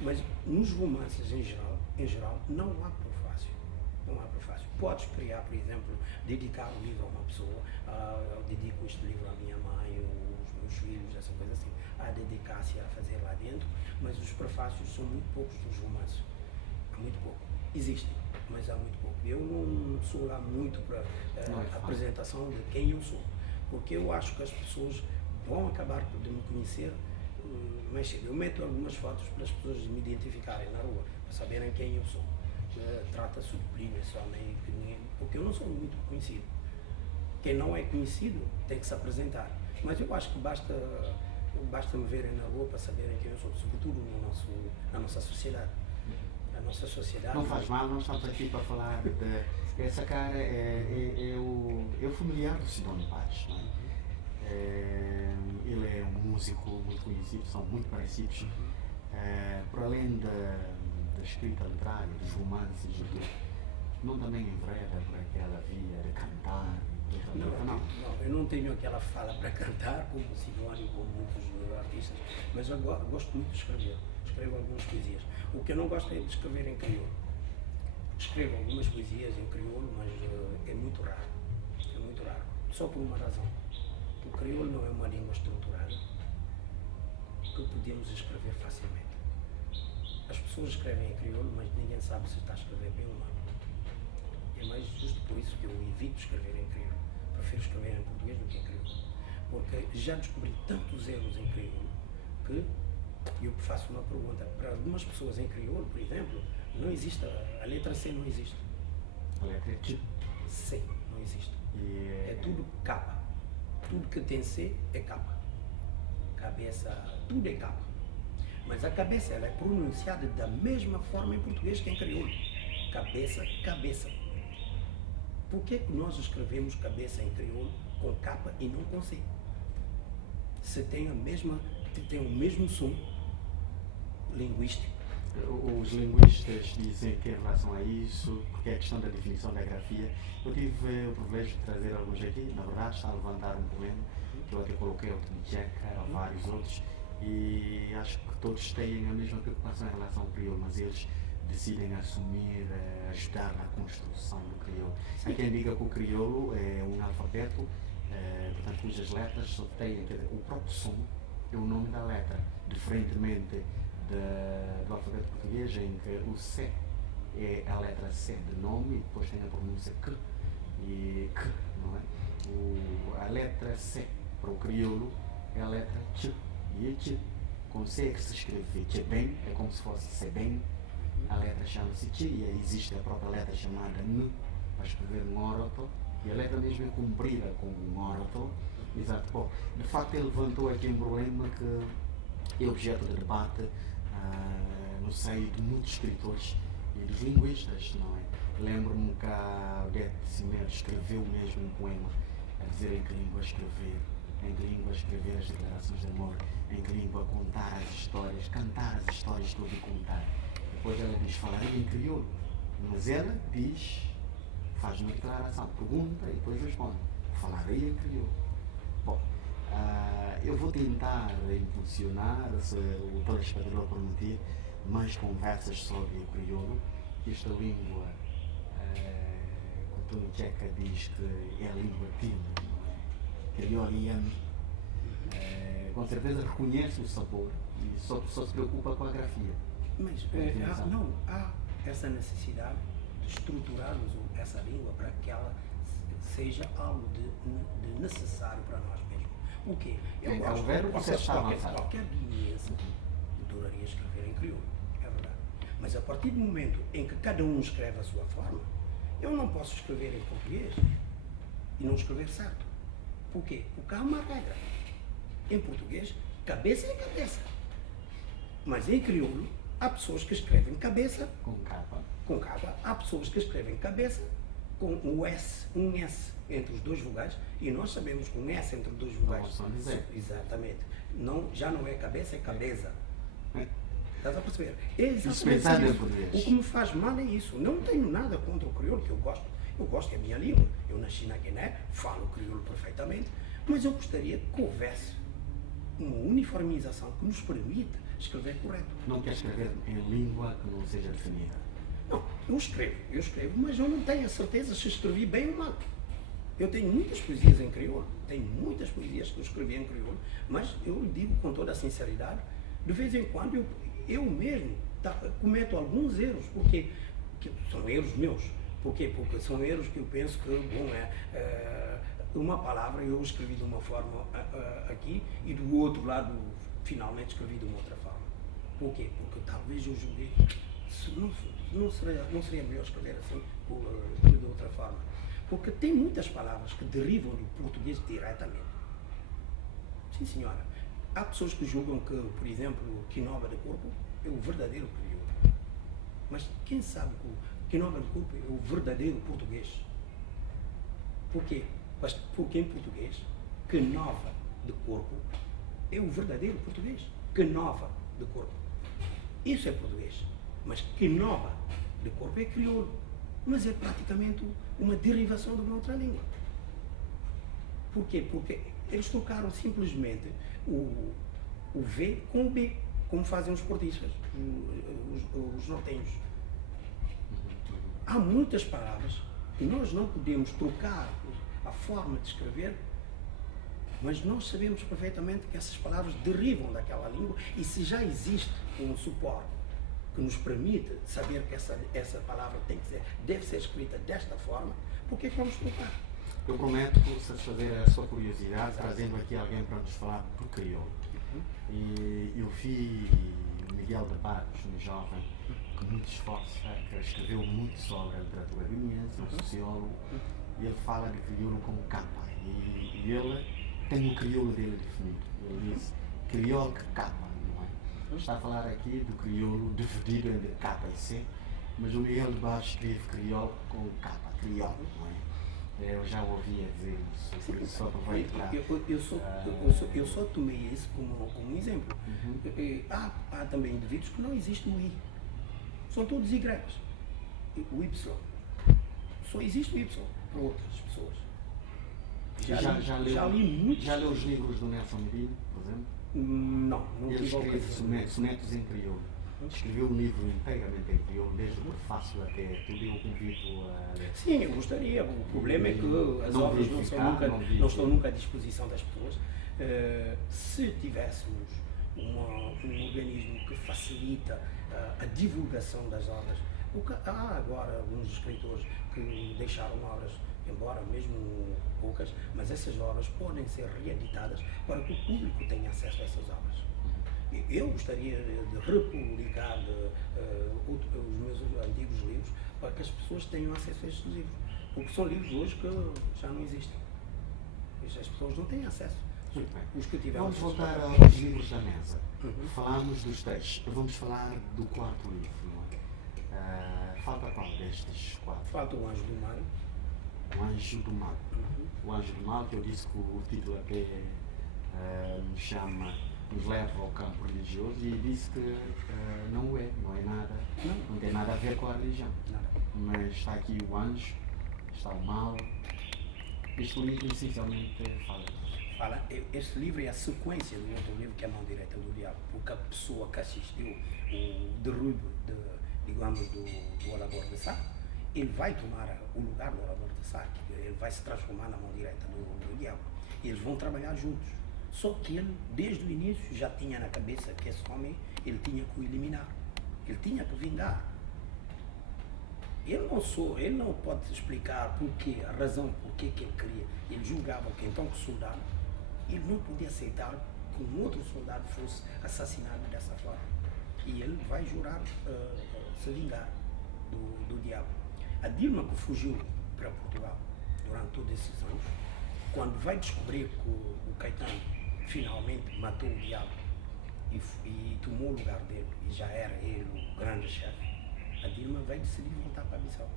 Mas nos romances em geral não há prefácio. Não há prefácio. Podes criar, por exemplo, dedicar um livro a uma pessoa, dedico este livro à minha mãe, ou aos meus filhos, essa coisa assim, a dedicar-se a fazer lá dentro, mas os prefácios são muito poucos nos romances. Há muito pouco. Existem, mas há muito pouco. Eu não sou lá muito para a apresentação de quem eu sou, porque eu acho que as pessoas vão acabar de me conhecer mais cedo. Eu meto algumas fotos para as pessoas me identificarem na rua, para saberem quem eu sou. Trata-se de polícia, só meio que ninguém, porque eu não sou muito conhecido. Quem não é conhecido tem que se apresentar. Mas eu acho que basta me verem na rua para saberem quem eu sou, sobretudo na nossa sociedade. A nossa sociedade. Não faz mal, nós estamos aqui para falar de. Essa cara é o familiar do Sidónio Paz, não é? Ele é um músico muito conhecido, são muito parecidos. Por além da escrita literária, dos romances, não também envereda por aquela via de cantar. Não, eu não tenho aquela fala para cantar como o Sidónio, como muitos artistas, mas eu gosto muito de escrever. Escrevo algumas poesias. O que eu não gosto é de escrever em crioulo. Escrevo algumas poesias em crioulo, mas é muito raro. É muito raro. Só por uma razão. O crioulo não é uma língua estruturada que podemos escrever facilmente. As pessoas escrevem em crioulo, mas ninguém sabe se está a escrever bem ou mal. É mais justo por isso que eu evito escrever em crioulo. Prefiro escrever em português do que em crioulo. Porque já descobri tantos erros em crioulo que eu faço uma pergunta. Para algumas pessoas em crioulo, por exemplo, não existe, a letra C não existe. A letra C não existe. É tudo capa. Tudo que tem C é capa. Cabeça, tudo é capa. Mas a cabeça ela é pronunciada da mesma forma em português que em crioulo. Cabeça, cabeça. Por que nós escrevemos cabeça em crioulo com capa e não com C? Se tem o mesmo som linguístico. Os linguistas dizem que em relação a isso, porque é a questão da definição da grafia, eu tive o privilégio de trazer alguns aqui, na verdade está a levantar um poema, que eu até coloquei o Timicheca, vários outros, e acho que todos têm a mesma preocupação em relação ao crioulo, mas eles decidem assumir, ajudar na construção do crioulo. Há quem diga que o crioulo é um alfabeto, portanto, cujas letras só têm, quer dizer, o próprio som é o nome da letra, diferentemente do alfabeto português, em que o C é a letra C de nome e depois tem a pronúncia K e K, não é? A letra C para o crioulo é a letra Ch, e Ch, com C é que se escreve Ch bem, é como se fosse C bem, a letra chama-se Ch e existe a própria letra chamada N para escrever Ngoroto, e a letra mesmo é comprida com Ngoroto. Exato. Bom, de facto ele levantou aqui um problema que é objeto de debate no seio de muitos escritores e dos linguistas, não é? Lembro-me que a Odete Cimeiro escreveu mesmo um poema a dizer em que língua escrever, as declarações de amor, em que língua contar as histórias, cantar as histórias que eu vi contar. Depois ela diz, falarei em crioulo, mas ela diz, faz uma declaração, pergunta e depois responde, falarei em crioulo. Bom, eu vou tentar impulsionar, se o telespectador permitir, mais conversas sobre o crioulo. Esta língua, como o Tcheca diz que é a língua tina, crioliano, com certeza reconhece o sabor e só se preocupa com a grafia. Mas há essa necessidade de estruturarmos essa língua para que ela seja algo de necessário para nós mesmos. O quê? Eu acho que qualquer guineense adoraria escrever em crioulo, é verdade. Mas a partir do momento em que cada um escreve a sua forma, eu não posso escrever em português e não escrever certo. Por quê? Porque há uma regra. Em português, cabeça é cabeça. Mas em crioulo, há pessoas que escrevem cabeça com capa. Há pessoas que escrevem cabeça com o S, um S entre os dois vogais, e nós sabemos que um S entre os dois vogais. Exatamente. Não, já não é cabeça, é cabeça. Estás a perceber? É exatamente isso. O que me faz mal é isso. Não tenho nada contra o crioulo, que eu gosto. Eu gosto, é a minha língua. Eu nasci na Guiné, falo crioulo perfeitamente, mas eu gostaria que houvesse uma uniformização que nos permita escrever correto. Não quer escrever em língua que não seja definida? Não, eu escrevo, mas eu não tenho a certeza se escrevi bem ou mal. Eu tenho muitas poesias em crioulo, tenho muitas poesias que eu escrevi em crioulo, mas eu digo com toda a sinceridade, de vez em quando eu mesmo cometo alguns erros, porque são erros meus. Por quê? Porque são erros que eu penso que, uma palavra eu escrevi de uma forma aqui e do outro lado, finalmente, escrevi de uma outra forma. Por quê? Porque talvez eu julguei, não seria melhor escrever assim, de outra forma. Porque tem muitas palavras que derivam do português diretamente. Sim, senhora. Há pessoas que julgam que, por exemplo, quinoba de corpo é o verdadeiro crioulo. Mas quem sabe que o quinoba de corpo é o verdadeiro português? Por quê? Porque em português, quenova de corpo é o verdadeiro português. Quenova de corpo. Isso é português. Mas quenova de corpo é crioulo. Mas é praticamente uma derivação de uma outra língua. Por quê? Porque eles trocaram simplesmente o V com o B, como fazem os portistas, os nortenhos. Há muitas palavras que nós não podemos trocar a forma de escrever, mas nós sabemos perfeitamente que essas palavras derivam daquela língua, e se já existe um suporte que nos permite saber que essa palavra deve ser escrita desta forma, por que vamos trocar? Eu prometo satisfazer a sua curiosidade, trazendo aqui alguém para nos falar por crioulo. E eu vi o Miguel de Barros, um jovem com muito esforço, que escreveu muito sobre a literatura guineense, um sociólogo, e ele fala de crioulo como capa. E ele tem o crioulo dele definido. Ele diz crioulo que capa, não é? Está a falar aqui do crioulo dividido entre capa e C, mas o Miguel de Barros escreve crioulo com capa, crioulo, não é? Eu já ouvia dizer isso, por isso aproveito para... Eu só tomei isso como um exemplo. Há também indivíduos que não existe o I. São todos Y. O Y. Só existe o Y para outras pessoas. Já li muitos. Já leu os livros do Nelson Medina, por exemplo? Não ele escreve sonetos em crioulo. Escreveu um livro inteiramente em crioulo, desde o prefácio até tudo, e eu convido a ler. Sim, eu gostaria. O problema é que as obras não estão nunca à disposição das pessoas. Se tivéssemos um organismo que facilita a divulgação das obras, há agora alguns escritores que deixaram obras, embora mesmo poucas, mas essas obras podem ser reeditadas para que o público tenha acesso a essas obras. Eu gostaria de republicar os meus antigos livros para que as pessoas tenham acesso a estes livros, porque são livros hoje que já não existem. As pessoas não têm acesso. Os que tiveram. Vamos voltar aos livros da mesa. Falámos dos três. Vamos falar do quarto livro. Falta qual destes quatro? Falta o Anjo do Mar. O Anjo do Mal. O Anjo do Mal, que eu disse que o título até nos leva ao campo religioso, e disse que não é nada, não tem nada a ver com a religião. Mas está aqui o anjo, está o mal. Este livro essencialmente fala. Este livro é a sequência do outro livro, que é A Mão Direita do Diabo, porque a pessoa que assistiu o derrubo do orador de Sá, ele vai tomar o lugar do orador de Sá, ele vai se transformar na mão direita do diabo. Eles vão trabalhar juntos. Só que ele, desde o início, já tinha na cabeça que esse homem, ele tinha que o eliminar. Ele tinha que vingar. Ele não pode explicar porquê, a razão porquê que ele queria. Ele julgava que então que o soldado, ele não podia aceitar que um outro soldado fosse assassinado dessa forma. E ele vai jurar se vingar do diabo. A Dilma, que fugiu para Portugal durante todos esses anos, quando vai descobrir que o Caetano finalmente matou o diabo e tomou o lugar dele, e já era ele o grande chefe, a Dilma vai decidir voltar para Bissau.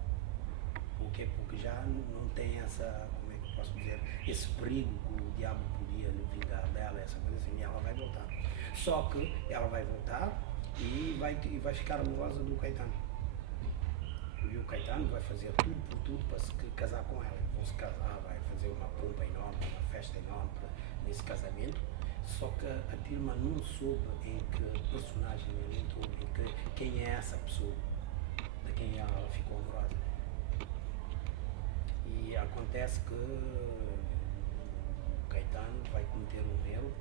Por quê? Porque já não tem essa, como é que eu posso dizer, esse perigo que o diabo podia lhe vingar dela, essa coisa assim, e ela vai voltar. Só que ela vai voltar e vai ficar amorosa do Caetano. E o Caetano vai fazer tudo por tudo para se casar com ela. Vão se casar, vai fazer uma pompa enorme, uma festa enorme nesse casamento. Só que a Tilma não soube em que personagem ele entrou, quem é essa pessoa de quem ela ficou amorosa. E acontece que o Caetano vai cometer um erro,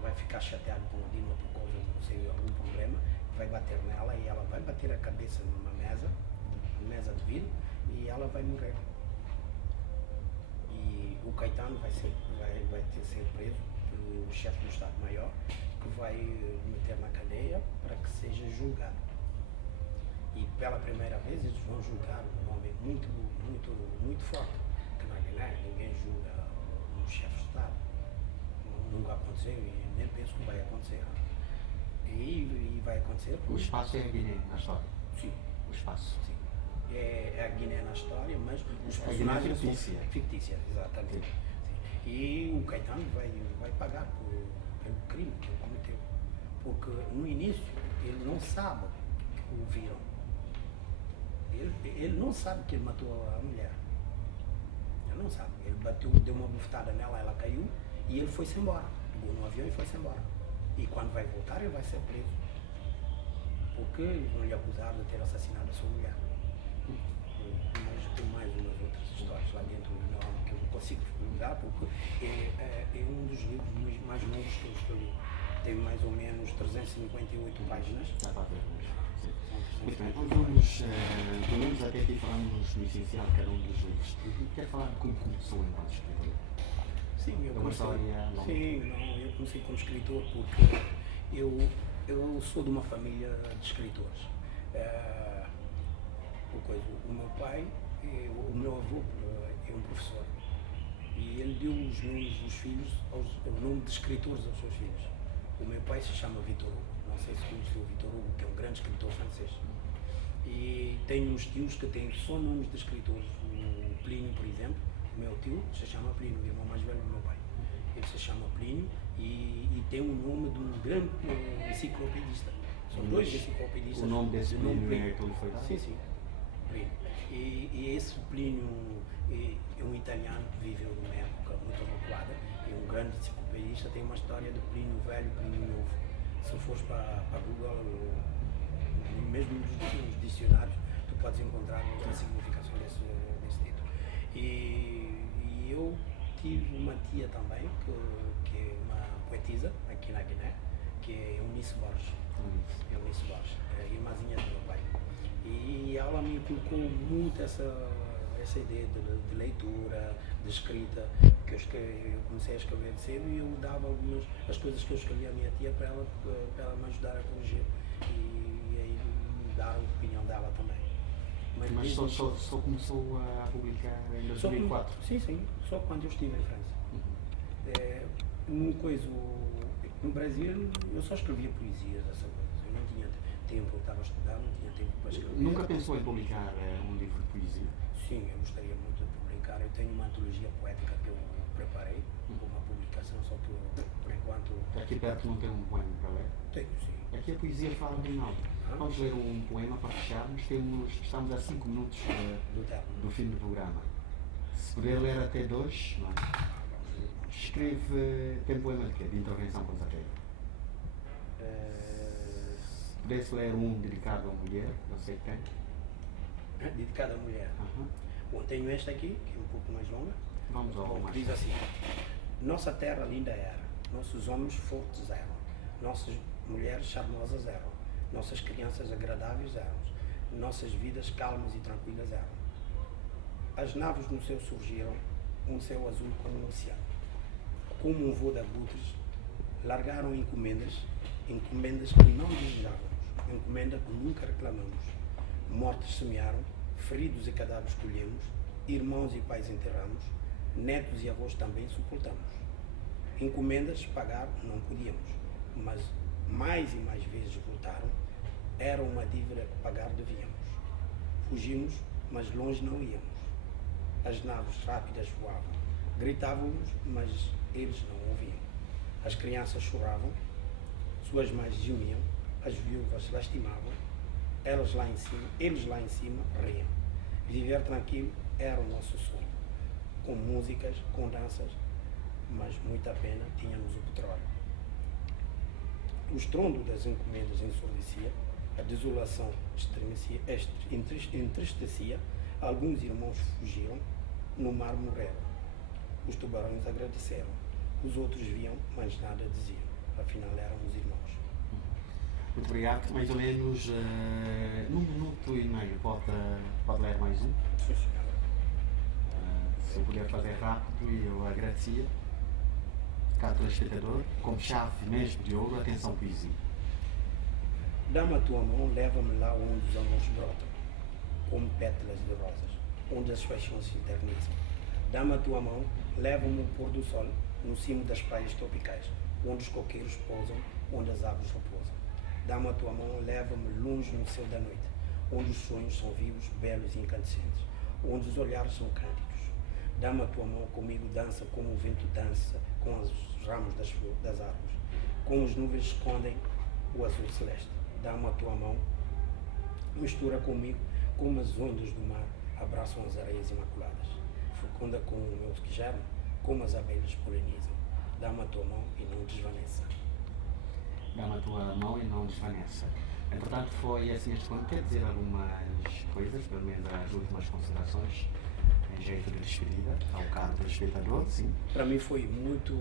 vai ficar chateado com a Dilma por causa de não sei, algum problema, vai bater nela e ela vai bater a cabeça numa mesa de vidro e ela vai morrer. E o Caetano vai ter que ser preso pelo chefe do Estado-Maior, que vai meter na cadeia para que seja julgado. E pela primeira vez eles vão julgar um homem muito forte, que na Guiné ninguém julga um chefe de Estado. Nunca aconteceu e nem penso que vai acontecer. E vai acontecer. O espaço é a Guiné na história? Sim. O espaço? Sim. É a Guiné na história, mas os personagens são fictícios, exatamente. Sim. E o Caetano vai pagar pelo crime que ele cometeu. Porque no início ele não sabe que o viram. Ele não sabe que ele matou a mulher. Ele não sabe. Ele bateu, deu uma bufetada nela, ela caiu e ele foi-se embora. Pegou no avião e foi-se embora. E quando vai voltar, ele vai ser preso. Porque vão lhe acusar de ter assassinado a sua mulher. Mas tem mais umas outras histórias lá dentro do meu álbum que eu não consigo divulgar, porque é um dos livros mais longos que eu escrevi. Tem mais ou menos 358 páginas. Dá para ver. Muito bem, então vamos até aqui falamos no essencial de cada um dos livros. Quer falar de como começou enquanto escritor? Sim, eu comecei como escritor porque eu sou de uma família de escritores. O meu pai, o meu avô é um professor e ele deu os nomes dos filhos, o nome de escritores aos seus filhos. O meu pai se chama Victor Hugo, não sei se conheceu o Victor Hugo, que é um grande escritor francês. E tenho uns tios que têm só nomes de escritores. O Plínio, por exemplo, o meu tio se chama Plínio, o irmão mais velho do meu pai. Ele se chama Plínio e tem o nome de um grande enciclopedista. São dois enciclopedistas. O nome desse Plínio é que ele foi dado? Sim, sim. Plínio. E esse Plínio é um italiano que viveu numa época muito recuada, é um grande enciclopedista, tem uma história de Plínio Velho e Plínio Novo. Se fores para Google, mesmo nos dicionários, tu podes encontrar a significação desse título. E eu tive uma tia também, que é uma poetisa aqui na Guiné, que é Eunice Borges. Eunice Borges, é a irmãzinha do meu pai. E ela me inculcou muito essa ideia de leitura, de escrita, que eu comecei a escrever cedo e eu dava as coisas que eu escrevia à minha tia para ela me ajudar a corrigir e aí dar a opinião dela também. Mas só começou a publicar em 2004? Sim, só quando eu estive em França. No Brasil eu só escrevia poesias, essa coisa. Eu não tinha tempo, eu estava a estudar, não tinha tempo para escrever. Nunca pensou em publicar um livro de poesia? Sim, eu gostaria muito de publicar. Eu tenho uma antologia poética que eu preparei para uma publicação, só que por enquanto... Aqui perto não tem um poema para ler? Tenho, sim. Aqui a poesia fala bem alto. Vamos ler um poema para fecharmos. Estamos a 5 minutos do fim do programa. Se puder ler até 2, não é? Escreve. Tem poema de quê? De intervenção com Zaqueiro? Se pudesse ler um dedicado à mulher, não sei quem. Dedicado à mulher. Bom, tenho este aqui, que é um pouco mais longa. Vamos ao mais. Diz assim: nossa terra linda era, nossos homens fortes eram, nossas mulheres charmosas eram, nossas crianças agradáveis eram, nossas vidas calmas e tranquilas eram. As naves no céu surgiram, um céu azul como um oceano. Como um voo de abutres, largaram encomendas que não desejávamos, encomenda que nunca reclamamos. Mortes semearam, feridos e cadáveres colhemos, irmãos e pais enterramos, netos e avós também suportamos. Encomendas pagar não podíamos, mas mais e mais vezes voltaram, era uma dívida que pagar devíamos. Fugimos, mas longe não íamos. as naves rápidas voavam. Gritávamos, mas eles não ouviam. As crianças choravam, suas mães gemiam, as viúvas lastimavam, eles lá em cima riam. Viver tranquilo era o nosso sonho, com músicas, com danças, mas muita pena tínhamos o petróleo. O estrondo das encomendas ensurdecia, a desolação entristecia, alguns irmãos fugiram, no mar morreram. Os tubarões agradeceram, os outros viam, mas nada diziam, afinal éramos irmãos. Muito obrigado. Mais ou menos num minuto e meio, pode ler mais um? Sim, senhora. Se eu puder fazer rápido, eu agradecia. Caro telespectador, como chave mesmo de ouro, atenção poesia. Dá-me a tua mão, leva-me lá onde os amores brotam, como pétalas de rosas, onde as paixões se eternizam. Dá-me a tua mão, leva-me ao pôr do sol, no cimo das praias tropicais, onde os coqueiros pousam, onde as aves repousam. Dá-me a tua mão, leva-me longe no céu da noite, onde os sonhos são vivos, belos e incandescentes, onde os olhares são cândidos. Dá-me a tua mão, comigo dança como o vento dança com os ramos das árvores, como as nuvens escondem o azul celeste. Dá-me a tua mão, mistura comigo como as ondas do mar abraçam as areias imaculadas, fecunda com o meu germe, como as abelhas polinizam. Dá-me a tua mão e não desvaneça. Dá-me a tua mão e não desvaneça. Entretanto, foi assim este quando quer dizer algumas coisas, pelo menos as últimas considerações, em jeito de despedida, ao caro do espectador, sim. Para mim foi muito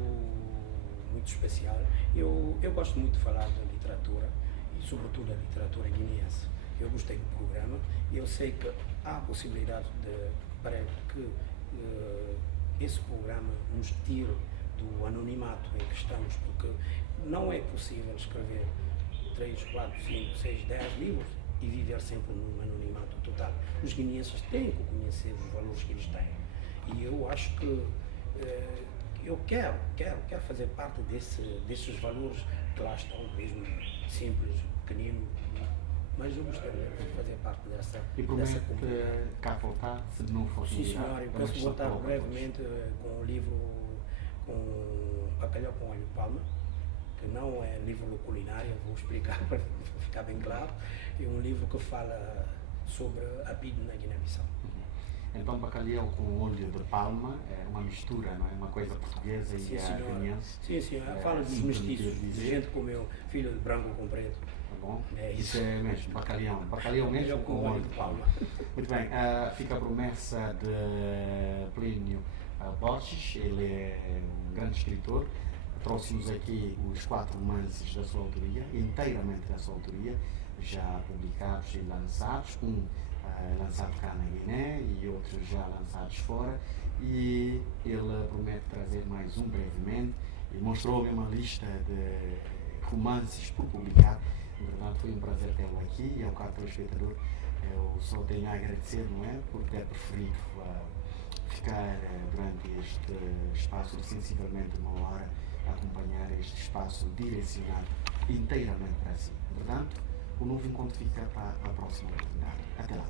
especial. Eu gosto muito de falar da literatura, e sobretudo da literatura guineense. Eu gostei do programa e eu sei que há a possibilidade para que esse programa nos tire do anonimato em que estamos, porque não é possível escrever 3, 4, 5, 6, 10 livros e viver sempre num anonimato total. Os guineenses têm que conhecer os valores que eles têm. E eu acho que eu quero fazer parte desses valores que lá estão, mesmo simples, pequenino, mas eu gostaria de fazer parte dessa comunidade. E cá voltar, se não for sim, senhor, eu penso voltar brevemente com o livro com Bacalhau com Alho e Palma, que não é livro de culinária, vou explicar para ficar bem claro. É um livro que fala sobre a PID na Guiné-Bissau. Então, bacalhau com óleo de palma é uma mistura, não é? Uma coisa portuguesa Sim, e guineense. Sim, senhor. Fala dos mestiços, de gente como eu, filho de branco com preto. Tá bom? É isso é mesmo, bacalhau mesmo com óleo de palma. Muito bem, fica a promessa de Plínio Borges, ele é um grande escritor. Trouxe-nos aqui os 4 romances da sua autoria, inteiramente da sua autoria, já publicados e lançados, lançado cá na Guiné e outros já lançados fora, e ele promete trazer mais um brevemente, e mostrou-me uma lista de romances por publicar. Portanto, foi um prazer tê-lo aqui, e ao caro telespectador eu só tenho a agradecer, não é, por ter preferido ficar durante este espaço de sensivelmente 1 hora a acompanhar este espaço direcionado inteiramente para si. Portanto, o novo encontro fica para a próxima oportunidade. Até lá.